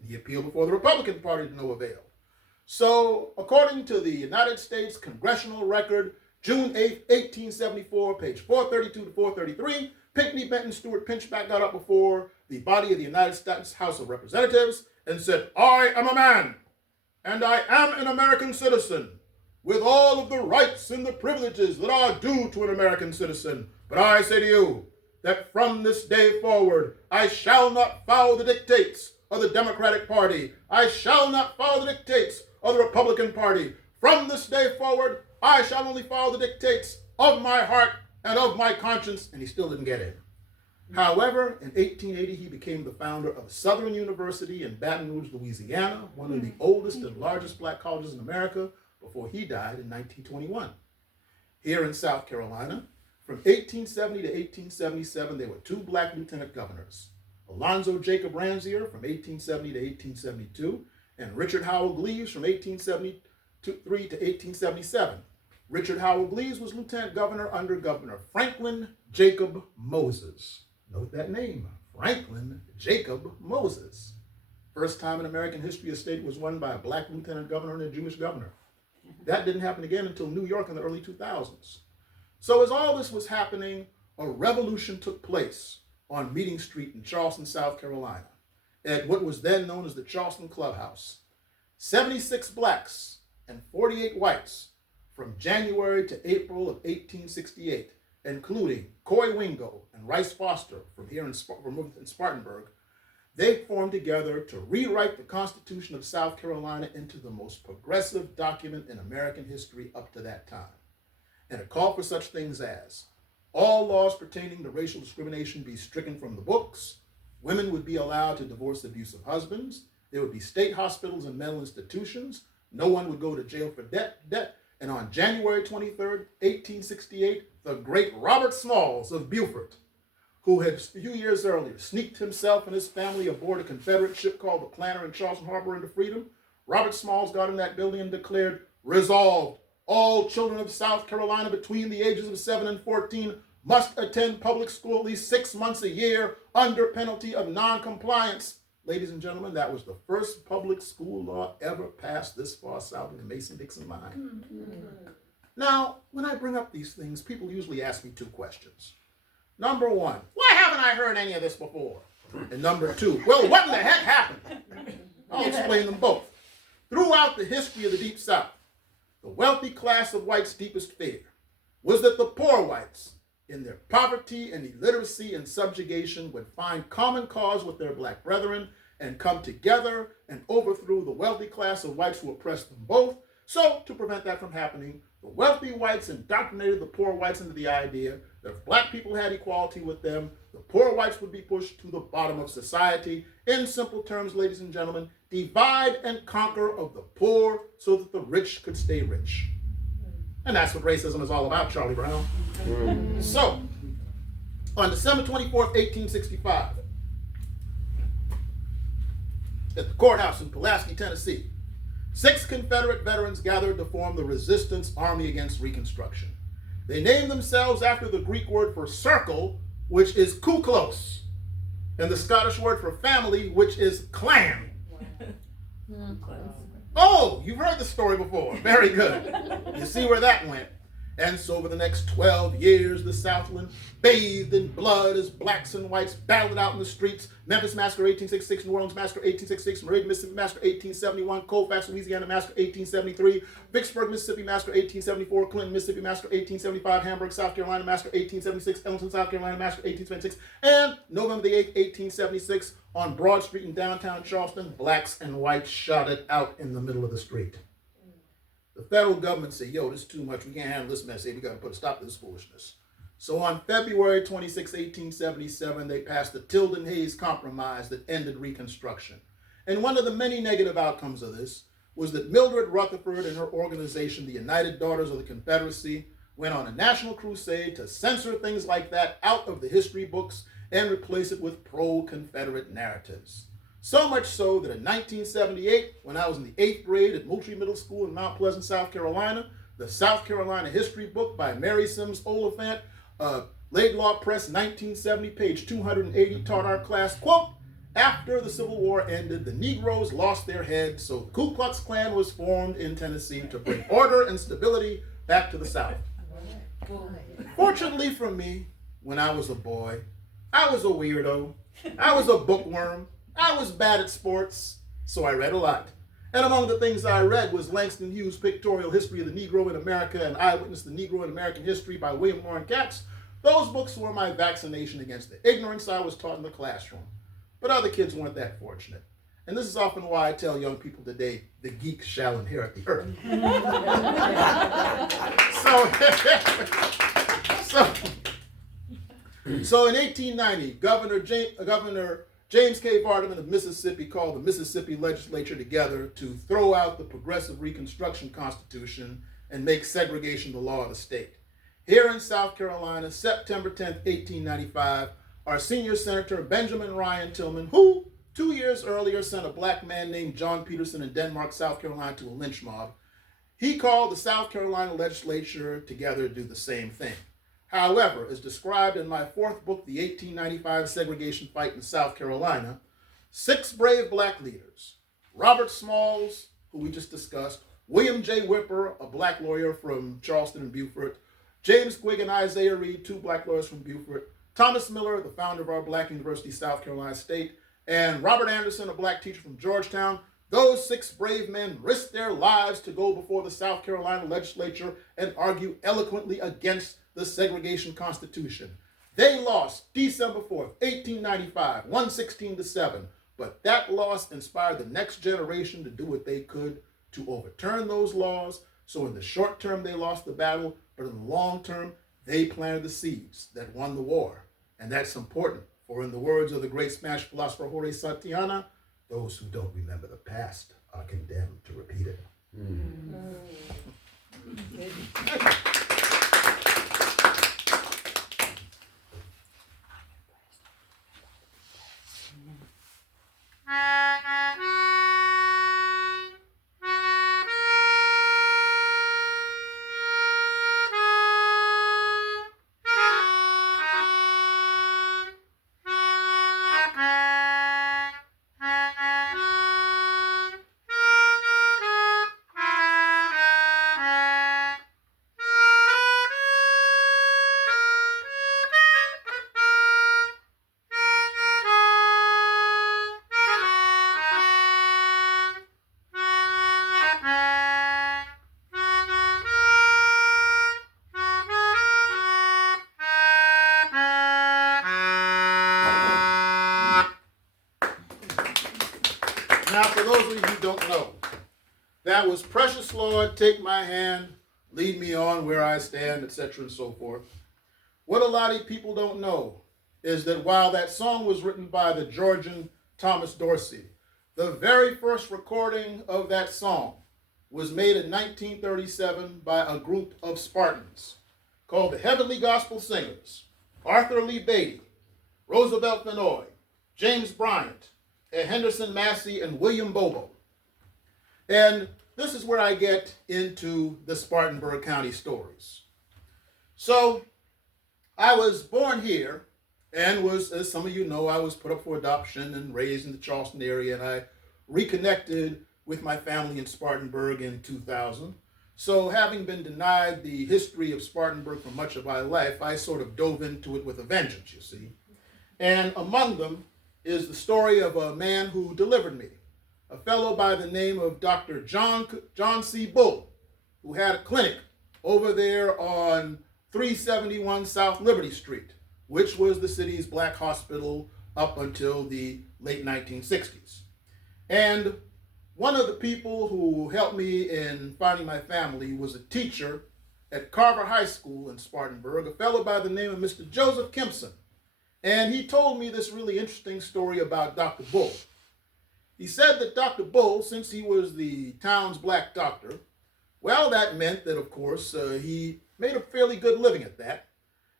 And he appealed before the Republican Party to no avail. So according to the United States Congressional Record, June 8, 1874, page 432 to 433, Pinckney Benton Stewart Pinchback got up before the body of the United States House of Representatives and said, "I am a man, and I am an American citizen, with all of the rights and the privileges that are due to an American citizen. But I say to you that from this day forward, I shall not follow the dictates of the Democratic Party. I shall not follow the dictates of the Republican Party. From this day forward, I shall only follow the dictates of my heart and of my conscience," and he still didn't get in. However, in 1880, he became the founder of Southern University in Baton Rouge, Louisiana, one of the oldest and largest black colleges in America, before he died in 1921. Here in South Carolina, from 1870 to 1877, there were 2 black lieutenant governors, Alonzo Jacob Ransier from 1870 to 1872, and Richard Howell Gleaves from 1873 to 1877. Richard Howell Gleaves was lieutenant governor under Governor Franklin Jacob Moses. Note that name, Franklin Jacob Moses. First time in American history a state was won by a black lieutenant governor and a Jewish governor. That didn't happen again until New York in the early 2000s. So as all this was happening, a revolution took place on Meeting Street in Charleston, South Carolina, at what was then known as the Charleston Clubhouse. 76 blacks and 48 whites from January to April of 1868, including Coy Wingo and Rice Foster from here in Spartanburg, they formed together to rewrite the Constitution of South Carolina into the most progressive document in American history up to that time. And it called for such things as all laws pertaining to racial discrimination be stricken from the books, women would be allowed to divorce abusive husbands, there would be state hospitals and mental institutions, no one would go to jail for debt, and on January 23rd, 1868, the great Robert Smalls of Beaufort, who had a few years earlier sneaked himself and his family aboard a Confederate ship called the Planter in Charleston Harbor into freedom, Robert Smalls got in that building and declared, resolved, all children of South Carolina between the ages of 7 and 14 must attend public school at least 6 months a year under penalty of non-compliance. Ladies and gentlemen, that was the first public school law ever passed this far south in the Mason-Dixon line. Now, when I bring up these things, people usually ask me two questions. Number one, why haven't I heard any of this before? And number two, well, what in the heck happened? I'll explain them both. Throughout the history of the Deep South, the wealthy class of whites' deepest fear was that the poor whites, in their poverty and illiteracy and subjugation, would find common cause with their black brethren and come together and overthrow the wealthy class of whites who oppressed them both. So, to prevent that from happening, the wealthy whites indoctrinated the poor whites into the idea that if black people had equality with them, the poor whites would be pushed to the bottom of society. In simple terms, ladies and gentlemen, divide and conquer of the poor so that the rich could stay rich. And that's what racism is all about, Charlie Brown. So, on December 24th, 1865, at the courthouse in Pulaski, Tennessee, 6 Confederate veterans gathered to form the Resistance Army Against Reconstruction. They named themselves after the Greek word for circle, which is kuklos, and the Scottish word for family, which is clan. Oh, you've heard the story before. Very good. You see where that went. And so over the next 12 years, the Southland bathed in blood as blacks and whites battled out in the streets. Memphis Massacre 1866, New Orleans Massacre 1866, Meridian, Mississippi Massacre 1871, Colfax, Louisiana Massacre 1873, Vicksburg, Mississippi Massacre 1874, Clinton, Mississippi Massacre 1875, Hamburg, South Carolina Massacre 1876, Ellington, South Carolina Massacre 1826, and November the 8th, 1876, on Broad Street in downtown Charleston, blacks and whites shot it out in the middle of the street. The federal government said, yo, this is too much. We can't handle this mess. Hey, we got to put a stop to this foolishness. So on February 26, 1877, they passed the Tilden-Hayes Compromise that ended Reconstruction. And one of the many negative outcomes of this was that Mildred Rutherford and her organization, the United Daughters of the Confederacy, went on a national crusade to censor things like that out of the history books and replace it with pro-Confederate narratives. So much so that in 1978, when I was in the 8th grade at Moultrie Middle School in Mount Pleasant, South Carolina, the South Carolina History book by Mary Sims Oliphant, Laidlaw Press, 1970, page 280, taught our class, quote, after the Civil War ended, the Negroes lost their heads, so the Ku Klux Klan was formed in Tennessee to bring order and stability back to the South. Fortunately for me, when I was a boy, I was a weirdo. I was a bookworm. I was bad at sports, so I read a lot. And among the things I read was Langston Hughes' Pictorial History of the Negro in America and Eyewitness to the Negro in American History by William Loren Katz. Those books were my vaccination against the ignorance I was taught in the classroom. But other kids weren't that fortunate. And this is often why I tell young people today, the geek shall inherit the earth. So in 1890, Governor James K. Fordham of Mississippi called the Mississippi legislature together to throw out the Progressive Reconstruction Constitution and make segregation the law of the state. Here in South Carolina, September 10th, 1895, our senior senator, Benjamin Ryan Tillman, who 2 years earlier sent a black man named John Peterson in Denmark, South Carolina to a lynch mob. He called the South Carolina legislature together to do the same thing. However, as described in my fourth book, The 1895 Segregation Fight in South Carolina, 6 brave black leaders, Robert Smalls, who we just discussed, William J. Whipper, a black lawyer from Charleston and Beaufort, James Quigg and Isaiah Reed, 2 black lawyers from Beaufort, Thomas Miller, the founder of our Black University, South Carolina State, and Robert Anderson, a black teacher from Georgetown. Those 6 brave men risked their lives to go before the South Carolina legislature and argue eloquently against the segregation constitution. They lost December 4th, 1895, 116-7. But that loss inspired the next generation to do what they could to overturn those laws. So in the short term, they lost the battle, but in the long term, they planted the seeds that won the war. And that's important, for in the words of the great Spanish philosopher Jorge Santillana, those who don't remember the past are condemned to repeat it. Now, for those of you who don't know, that was Precious Lord, Take My Hand, Lead Me On Where I Stand, etc. and so forth. What a lot of people don't know is that while that song was written by the Georgian Thomas Dorsey, the very first recording of that song was made in 1937 by a group of Spartans called the Heavenly Gospel Singers, Arthur Lee Beatty, Roosevelt Fenoy, James Bryant, Henderson Massey, and William Bobo. And this is where I get into the Spartanburg County stories. So I was born here and was, as some of you know, I was put up for adoption and raised in the Charleston area, and I reconnected with my family in Spartanburg in 2000. So having been denied the history of Spartanburg for much of my life, I sort of dove into it with a vengeance, you see. And among them is the story of a man who delivered me, a fellow by the name of Dr. John C. Bull, who had a clinic over there on 371 South Liberty Street, which was the city's black hospital up until the late 1960s. And one of the people who helped me in finding my family was a teacher at Carver High School in Spartanburg, a fellow by the name of Mr. Joseph Kimpson. And he told me this really interesting story about Dr. Bull. He said that Dr. Bull, since he was the town's black doctor, well, that meant that, of course, he made a fairly good living at that.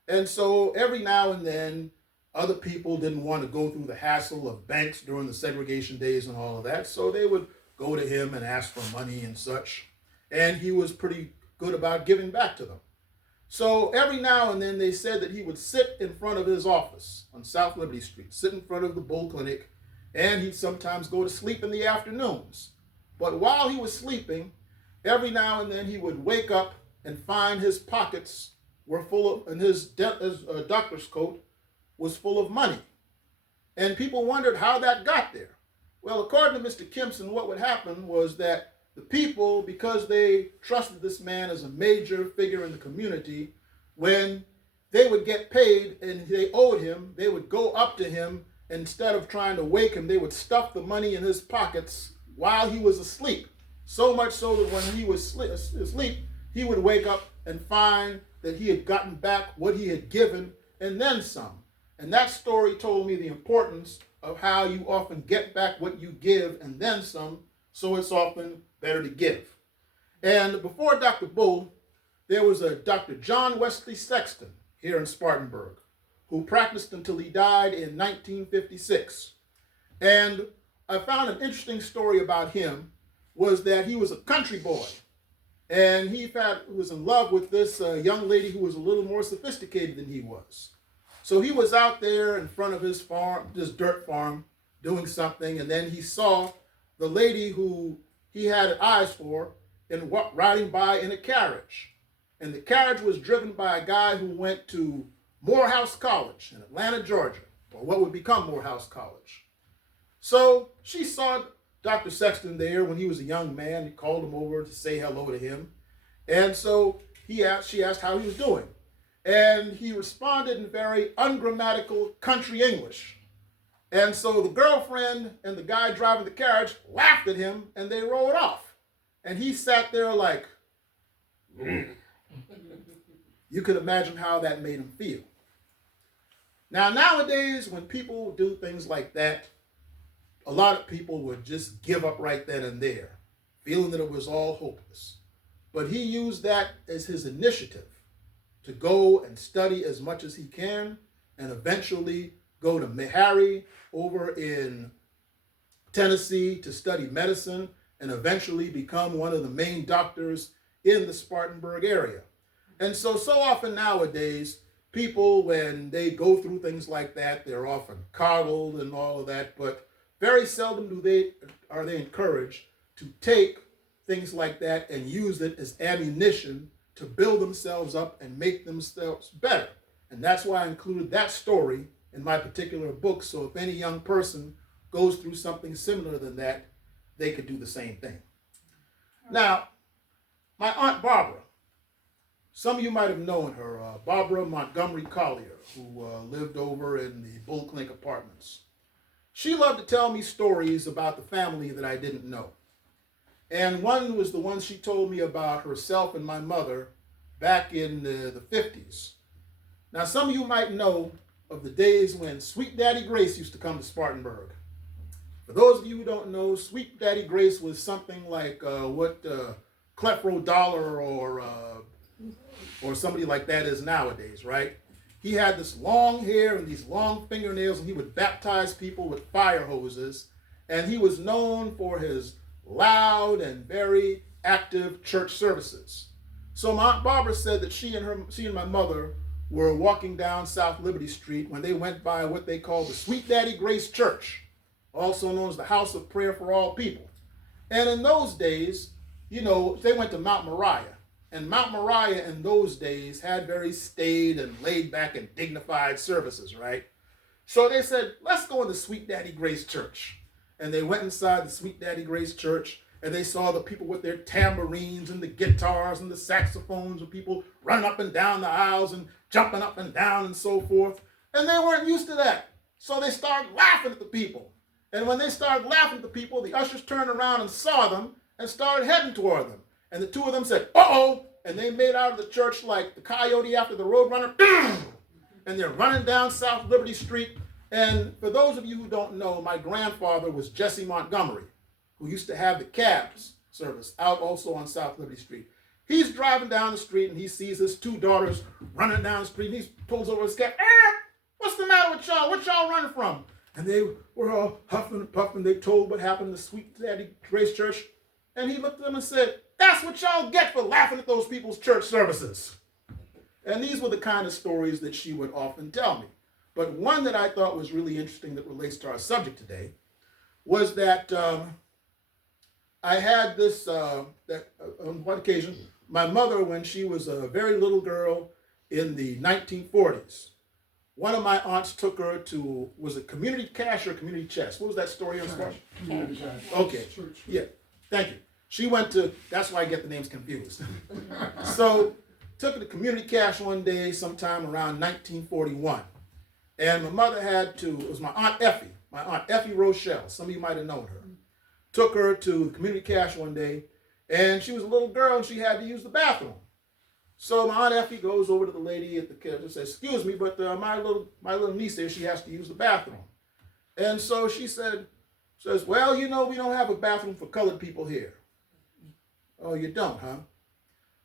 And so every now and then, other people didn't want to go through the hassle of banks during the segregation days and all of that. So they would go to him and ask for money and such. And he was pretty good about giving back to them. So every now and then they said that he would sit in front of his office on South Liberty Street, sit in front of the Bull Clinic, and he'd sometimes go to sleep in the afternoons. But while he was sleeping, every now and then he would wake up and find his pockets were full of, and his doctor's coat was full of money. And people wondered how that got there. Well, according to Mr. Kimpson, what would happen was that the people, because they trusted this man as a major figure in the community, when they would get paid and they owed him, they would go up to him. Instead of trying to wake him, they would stuff the money in his pockets while he was asleep. So much so that when he was asleep, he would wake up and find that he had gotten back what he had given and then some. And that story told me the importance of how you often get back what you give and then some, so it's often better to give. And before Dr. Bull, there was a Dr. John Wesley Sexton here in Spartanburg, who practiced until he died in 1956. And I found an interesting story about him was that he was a country boy. And he was in love with this young lady who was a little more sophisticated than he was. So he was out there in front of his farm, this dirt farm, doing something, and then he saw the lady who he had eyes for riding by in a carriage. And the carriage was driven by a guy who went to Morehouse College in Atlanta, Georgia, or what would become Morehouse College. So she saw Dr. Sexton there when he was a young man. He called him over to say hello to him. And so she asked how he was doing. And he responded in very ungrammatical country English. And so the girlfriend and the guy driving the carriage laughed at him and they rode off. And he sat there like, you can imagine how that made him feel. Now, nowadays, when people do things like that, a lot of people would just give up right then and there, feeling that it was all hopeless. But he used that as his initiative to go and study as much as he can and eventually go to Meharry over in Tennessee to study medicine and eventually become one of the main doctors in the Spartanburg area. And so often nowadays, people, when they go through things like that, they're often coddled and all of that, but very seldom are they encouraged to take things like that and use it as ammunition to build themselves up and make themselves better. And that's why I included that story in my particular book, so if any young person goes through something similar than that, they could do the same thing. Now, my Aunt Barbara, some of you might have known her, Barbara Montgomery Collier, who lived over in the Bull Clink Apartments. She loved to tell me stories about the family that I didn't know. And one was the one she told me about herself and my mother back in the 50s. Now, some of you might know of the days when Sweet Daddy Grace used to come to Spartanburg. For those of you who don't know, Sweet Daddy Grace was something like what Clefro Dollar or somebody like that is nowadays, right? He had this long hair and these long fingernails, and he would baptize people with fire hoses. And he was known for his loud and very active church services. So my Aunt Barbara said that she and my mother were walking down South Liberty Street when they went by what they called the Sweet Daddy Grace Church, also known as the House of Prayer for All People. And in those days, they went to Mount Moriah. And Mount Moriah in those days had very staid and laid back and dignified services, right? So they said, let's go into Sweet Daddy Grace Church. And they went inside the Sweet Daddy Grace Church, and they saw the people with their tambourines and the guitars and the saxophones, and people running up and down the aisles and jumping up and down and so forth. And they weren't used to that. So they started laughing at the people. And when they started laughing at the people, the ushers turned around and saw them and started heading toward them. And the two of them said, uh-oh, and they made out of the church like the coyote after the roadrunner, and they're running down South Liberty Street. And for those of you who don't know, my grandfather was Jesse Montgomery, who used to have the cabs service out also on South Liberty Street. He's driving down the street, and he sees his two daughters running down the street, and he pulls over his cab. What's the matter with y'all? What y'all running from? And they were all huffing and puffing. They told what happened in the Sweet Daddy Grace Church. And he looked at them and said, that's what y'all get for laughing at those people's church services. And these were the kind of stories that she would often tell me. But one that I thought was really interesting that relates to our subject today was that I had this, that on one occasion, my mother, when she was a very little girl in the 1940s, one of my aunts took her to, was it community cash or community chest? What was that story on Spark? Community cash. Okay, yeah, thank you. She went to, that's why I get the names confused. So, took her to community cash one day sometime around 1941. And my mother it was my Aunt Effie Rochelle. Some of you might have known her. Took her to community cash one day, and she was a little girl and she had to use the bathroom. So my Aunt Effie goes over to the lady at the cash and says, excuse me, but my little niece says she has to use the bathroom. And so she says, well, we don't have a bathroom for colored people here. Oh, you don't, huh?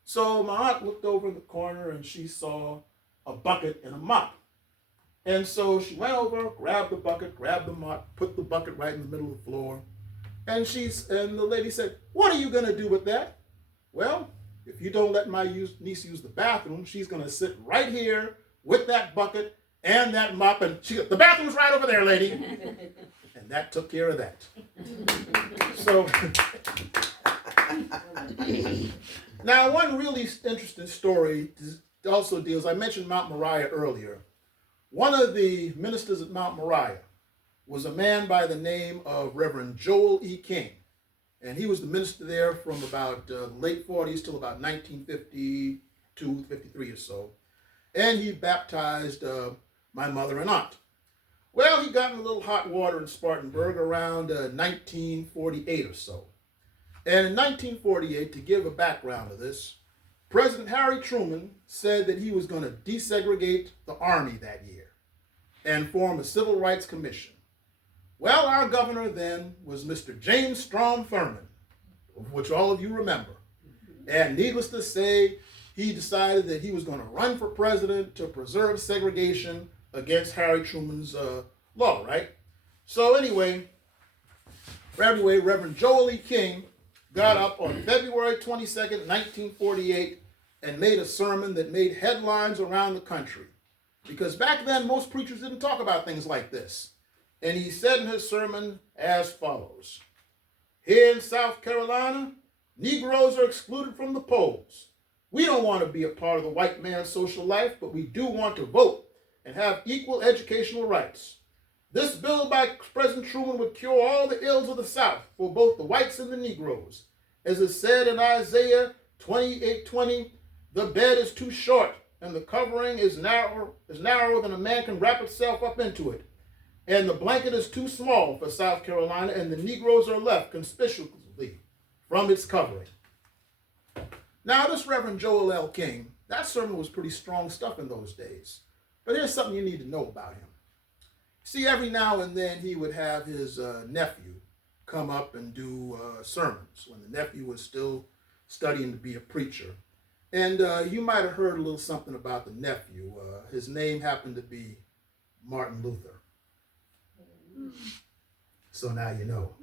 So my aunt looked over in the corner and she saw a bucket and a mop. And so she went over, grabbed the bucket, grabbed the mop, put the bucket right in the middle of the floor. And the lady said, "What are you going to do with that?" "Well, if you don't let my niece use the bathroom, she's going to sit right here with that bucket and that mop. And the bathroom's right over there, lady." And that took care of that. So now one really interesting story also deals, I mentioned Mount Moriah earlier. One of the ministers at Mount Moriah was a man by the name of Reverend Joel E. King. And he was the minister there from about the late 40s till about 1952, 53 or so. And he baptized my mother and aunt. Well, he got in a little hot water in Spartanburg around 1948 or so. And in 1948, to give a background to this, President Harry Truman said that he was going to desegregate the Army that year and form a Civil Rights Commission. Well, our governor then was Mr. James Strom Thurmond, which all of you remember. And needless to say, he decided that he was going to run for president to preserve segregation against Harry Truman's law, right? So anyway, Reverend Joel E. King got up on February 22nd, 1948, and made a sermon that made headlines around the country. Because back then, most preachers didn't talk about things like this. And he said in his sermon as follows: "Here in South Carolina, Negroes are excluded from the polls. We don't want to be a part of the white man's social life, but we do want to vote and have equal educational rights. This bill by President Truman would cure all the ills of the South for both the whites and the Negroes. As is said in Isaiah 28:20, the bed is too short and the covering is narrower than a man can wrap itself up into it. And the blanket is too small for South Carolina, and the Negroes are left conspicuously from its covering." Now, this Reverend Joel L. King, that sermon was pretty strong stuff in those days. But here's something you need to know about him. See, every now and then he would have his nephew come up and do sermons when the nephew was still studying to be a preacher. And you might have heard a little something about the nephew. His name happened to be Martin Luther. So now you know.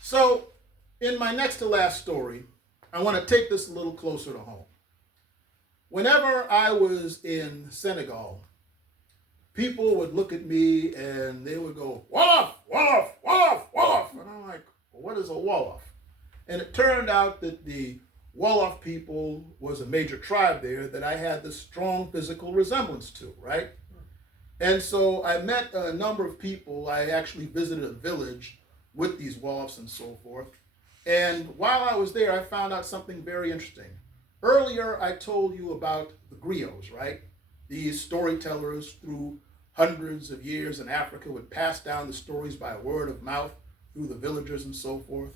So in my next to last story, I want to take this a little closer to home. Whenever I was in Senegal, people would look at me and they would go, "Wolof, Wolof, Wolof, Wolof." And I'm like, "Well, what is a Wolof?" And it turned out that the Wolof people was a major tribe there that I had this strong physical resemblance to, right? And so I met a number of people. I actually visited a village with these Wolofs and so forth. And while I was there, I found out something very interesting. Earlier, I told you about the griots, right? These storytellers through hundreds of years in Africa would pass down the stories by word of mouth through the villagers and so forth.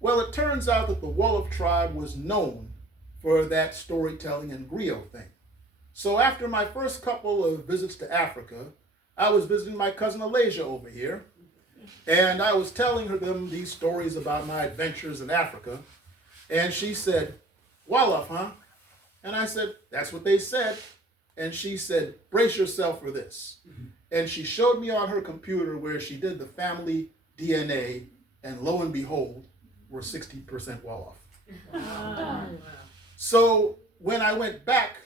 Well, it turns out that the Wolof tribe was known for that storytelling and griot thing. So after my first couple of visits to Africa, I was visiting my cousin Alasia over here, and I was telling them these stories about my adventures in Africa, and she said, "Wolof, huh?" And I said, "That's what they said." And she said, "Brace yourself for this." And she showed me on her computer where she did the family DNA, and lo and behold, we're 60% Wolof. Wow. So when I went back,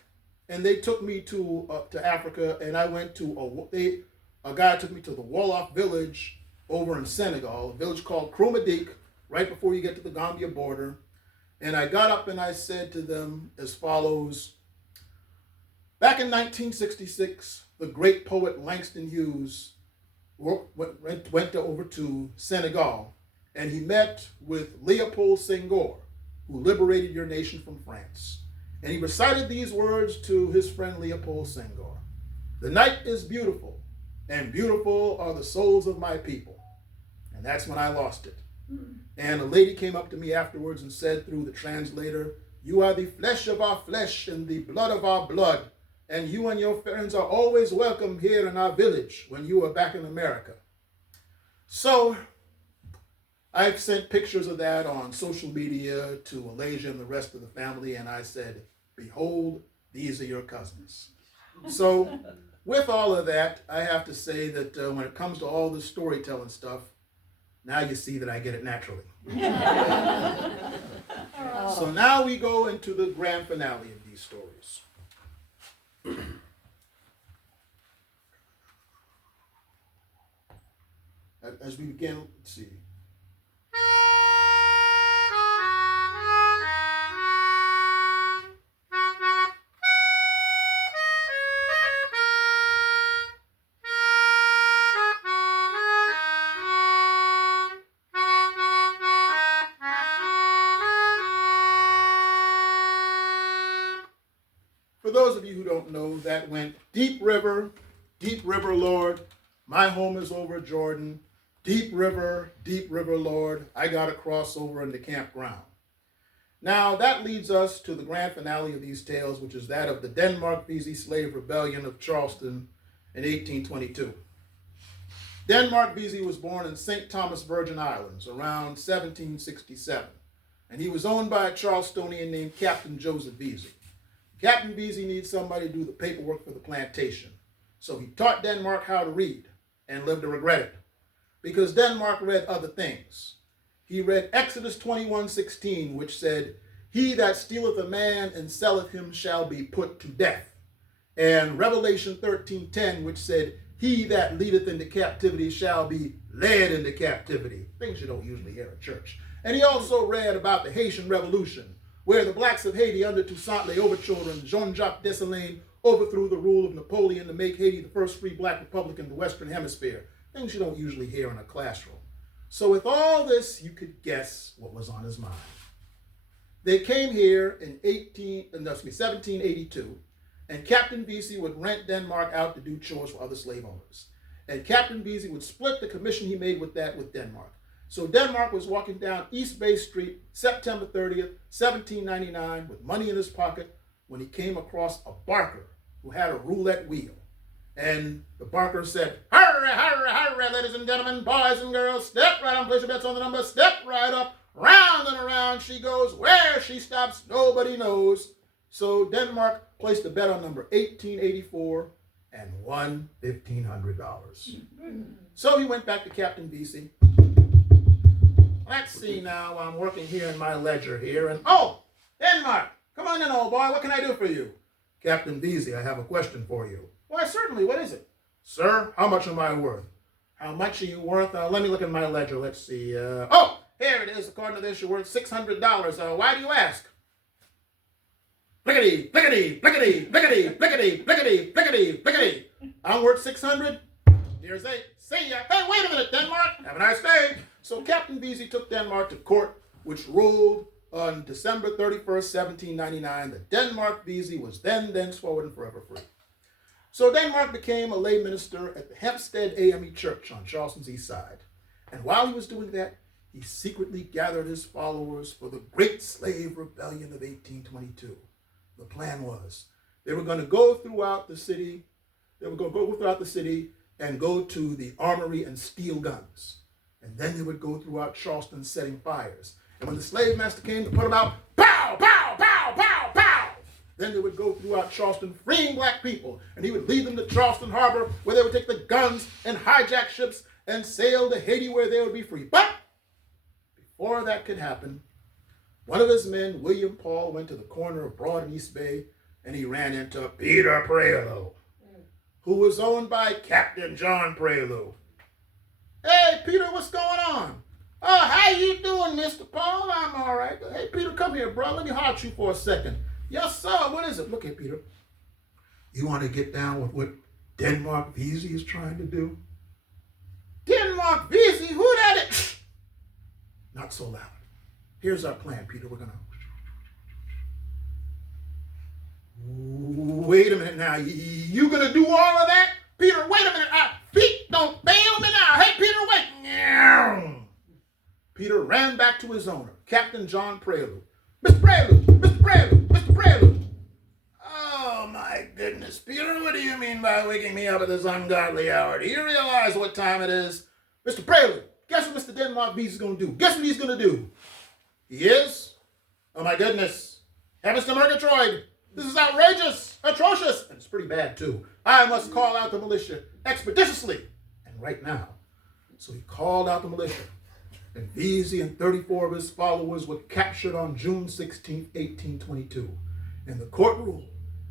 and they took me to Africa, and I went to a guy took me to the Wolof village over in Senegal, a village called Kromadik, right before you get to the Gambia border. And I got up and I said to them as follows: "Back in 1966, the great poet Langston Hughes went over to Senegal, and he met with Leopold Senghor, who liberated your nation from France. And he recited these words to his friend Leopold Senghor: 'The night is beautiful, and beautiful are the souls of my people.'" And that's when I lost it. And a lady came up to me afterwards and said through the translator, "You are the flesh of our flesh and the blood of our blood, and you and your friends are always welcome here in our village when you are back in America." So I've sent pictures of that on social media to Alasia and the rest of the family, and I said, "Behold, these are your cousins." So with all of that, I have to say that when it comes to all this storytelling stuff, now you see that I get it naturally. So now we go into the grand finale of these stories. As we begin, let's see. For those of you who don't know, that went deep river, Lord, my home is over Jordan. Deep river, Lord, I got to cross over into campground. Now that leads us to the grand finale of these tales, which is that of the Denmark-Vesey slave rebellion of Charleston in 1822. Denmark-Vesey was born in St. Thomas, Virgin Islands, around 1767, and he was owned by a Charlestonian named Captain Joseph Vesey. Captain Vesey needs somebody to do the paperwork for the plantation, so he taught Denmark how to read and lived to regret it, because Denmark read other things. He read Exodus 21:16, which said, "He that stealeth a man and selleth him shall be put to death," and Revelation 13:10, which said, "He that leadeth into captivity shall be led into captivity." Things you don't usually hear at church. And he also read about the Haitian Revolution, where the blacks of Haiti under Toussaint Louverture and Jean-Jacques Dessalines overthrew the rule of Napoleon to make Haiti the first free black republic in the Western Hemisphere. Things you don't usually hear in a classroom. So with all this, you could guess what was on his mind. They came here in 1782, and Captain Vesey would rent Denmark out to do chores for other slave owners. And Captain Vesey would split the commission he made with that with Denmark. So Denmark was walking down East Bay Street, September 30th, 1799, with money in his pocket, when he came across a barker who had a roulette wheel. And the barker said, "Hurry, hurry, hurry, ladies and gentlemen, boys and girls, step right on, place your bets on the number, step right up, round and around she goes, where she stops, nobody knows." So Denmark placed a bet on number 1884 and won $1,500. So he went back to Captain Vesey. Let's see now, I'm working here in my ledger here, and oh, Denmark, come on in, old boy, what can I do for you? Captain Vesey, I have a question for you. Why, certainly, what is it? Sir, how much am I worth? How much are you worth? Let me look at my ledger, let's see. Oh, here it is, according to this, you're worth $600. Why do you ask? Blickety, blickety, blickety, blickety, blickety, blickety, blickety, blickety. I'm worth 600? Here's 8. See ya. Hey, wait a minute, Denmark. Have a nice day. So Captain Vesey took Denmark to court, which ruled on December 31st, 1799, that Denmark-Vesey was then, thenceforward, and forever free. So Denmark became a lay minister at the Hempstead AME Church on Charleston's east side. And while he was doing that, he secretly gathered his followers for the Great Slave Rebellion of 1822. The plan was they were going to go throughout the city. And go to the armory and steal guns. And then they would go throughout Charleston setting fires. And when the slave master came to put them out, pow, pow, pow, pow, pow. Then they would go throughout Charleston freeing black people. And he would lead them to Charleston Harbor, where they would take the guns and hijack ships and sail to Haiti, where they would be free. But before that could happen, one of his men, William Paul, went to the corner of Broad and East Bay, and he ran into Peter Praylow, who was owned by Captain John Praylow. "Hey, Peter, what's going on?" "Oh, how you doing, Mr. Paul?" "I'm all right." "Hey, Peter, come here, bro. Let me holler at you for a second." "Yes, sir. What is it?" "Look here, Peter. You want to get down with what Denmark-Vesey is trying to do?" "Denmark-Vesey? Who that is?" Not so loud. "Here's our plan, Peter. We're going to... Wait a minute now. You gonna do all of that? Peter, wait a minute. Feet don't fail me now. Hey, Peter, wait. Peter ran back to his owner, Captain John Praylow. "Mr. Praylow, Mr. Praylow, Mr. Praylow." "Oh, my goodness, Peter, what do you mean by waking me up at this ungodly hour? Do you realize what time it is?" "Mr. Praylow, guess what Mr. Denmark-Vesey is going to do? Guess what he's going to do?" "He is? Oh, my goodness. Hey, Mr. Murgatroyd, This is outrageous, atrocious, and it's pretty bad too. I must call out the militia expeditiously and right now. So he called out the militia, and Vesey and 34 of his followers were captured on June 16, 1822. And the court ruled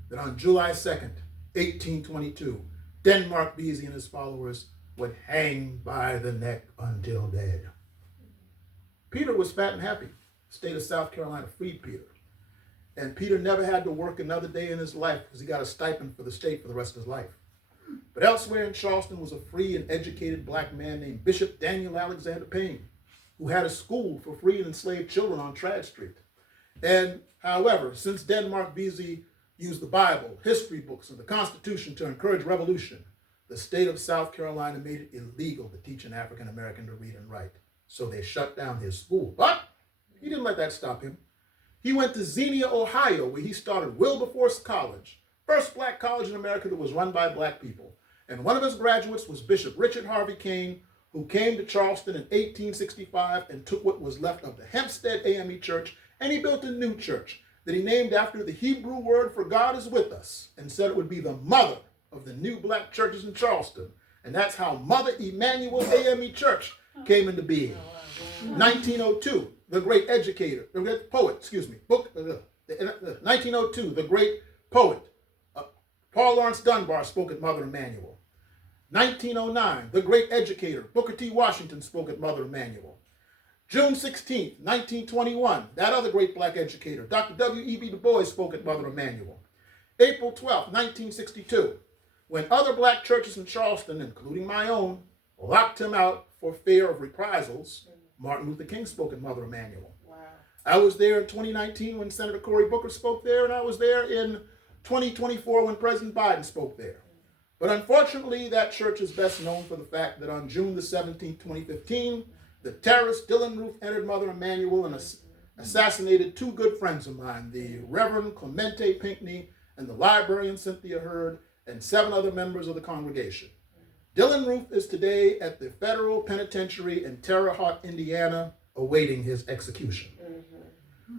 that on July 2nd, 1822, Denmark Vesey and his followers would hang by the neck until dead. Peter was fat and happy. The state of South Carolina freed Peter. And Peter never had to work another day in his life because he got a stipend for the state for the rest of his life. But elsewhere in Charleston was a free and educated black man named Bishop Daniel Alexander Payne, who had a school for free and enslaved children on Tradd Street. And however, since Denmark Vesey used the Bible, history books, and the Constitution to encourage revolution, the state of South Carolina made it illegal to teach an African American to read and write. So they shut down his school. But he didn't let that stop him. He went to Xenia, Ohio, where he started Wilberforce College, first black college in America that was run by black people. And one of his graduates was Bishop Richard Harvey King, who came to Charleston in 1865 and took what was left of the Hempstead AME Church, and he built a new church that he named after the Hebrew word for God is with us, and said it would be the mother of the new black churches in Charleston. And that's how Mother Emanuel AME Church came into being. 1902, the great educator, the great poet, 1902, the great poet, Paul Lawrence Dunbar spoke at Mother Emanuel. 1909, the great educator, Booker T. Washington spoke at Mother Emanuel. June 16th, 1921, that other great black educator, Dr. W.E.B. Du Bois spoke at Mother Emanuel. April 12th, 1962, when other black churches in Charleston, including my own, locked him out for fear of reprisals, Martin Luther King spoke at Mother Emanuel. Wow. I was there in 2019 when Senator Cory Booker spoke there, and I was there in 2024 when President Biden spoke there. But unfortunately, that church is best known for the fact that on June the 17th, 2015, the terrorist Dylan Roof entered Mother Emanuel and assassinated two good friends of mine, the Reverend Clemente Pinckney and the librarian Cynthia Hurd, and 7 other members of the congregation. Dylan Roof is today at the federal penitentiary in Terre Haute, Indiana, awaiting his execution.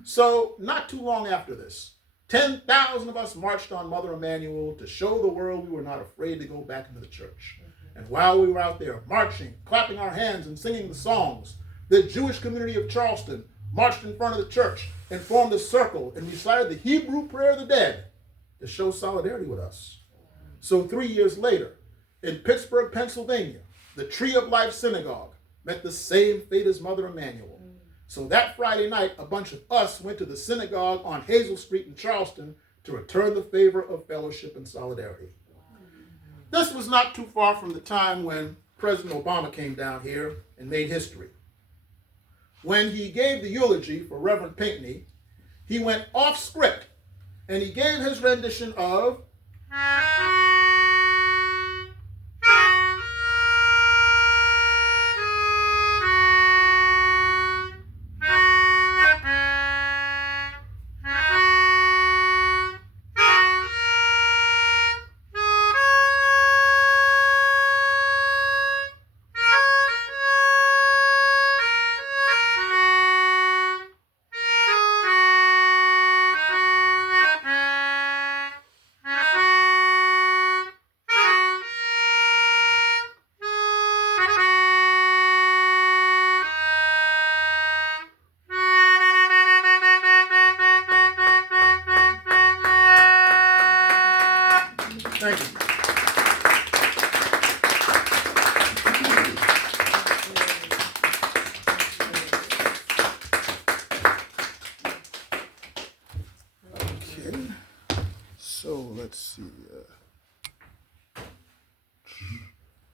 So not too long after this, 10,000 of us marched on Mother Emanuel to show the world we were not afraid to go back into the church. And while we were out there marching, clapping our hands and singing the songs, the Jewish community of Charleston marched in front of the church and formed a circle and recited the Hebrew prayer of the dead to show solidarity with us. So 3 years later, in Pittsburgh, Pennsylvania, the Tree of Life Synagogue met the same fate as Mother Emanuel. So that Friday night, a bunch of us went to the synagogue on Hazel Street in Charleston to return the favor of fellowship and solidarity. This was not too far from the time when President Obama came down here and made history. When he gave the eulogy for Reverend Pinckney, he went off script and he gave his rendition of Thank you. Okay. So let's see.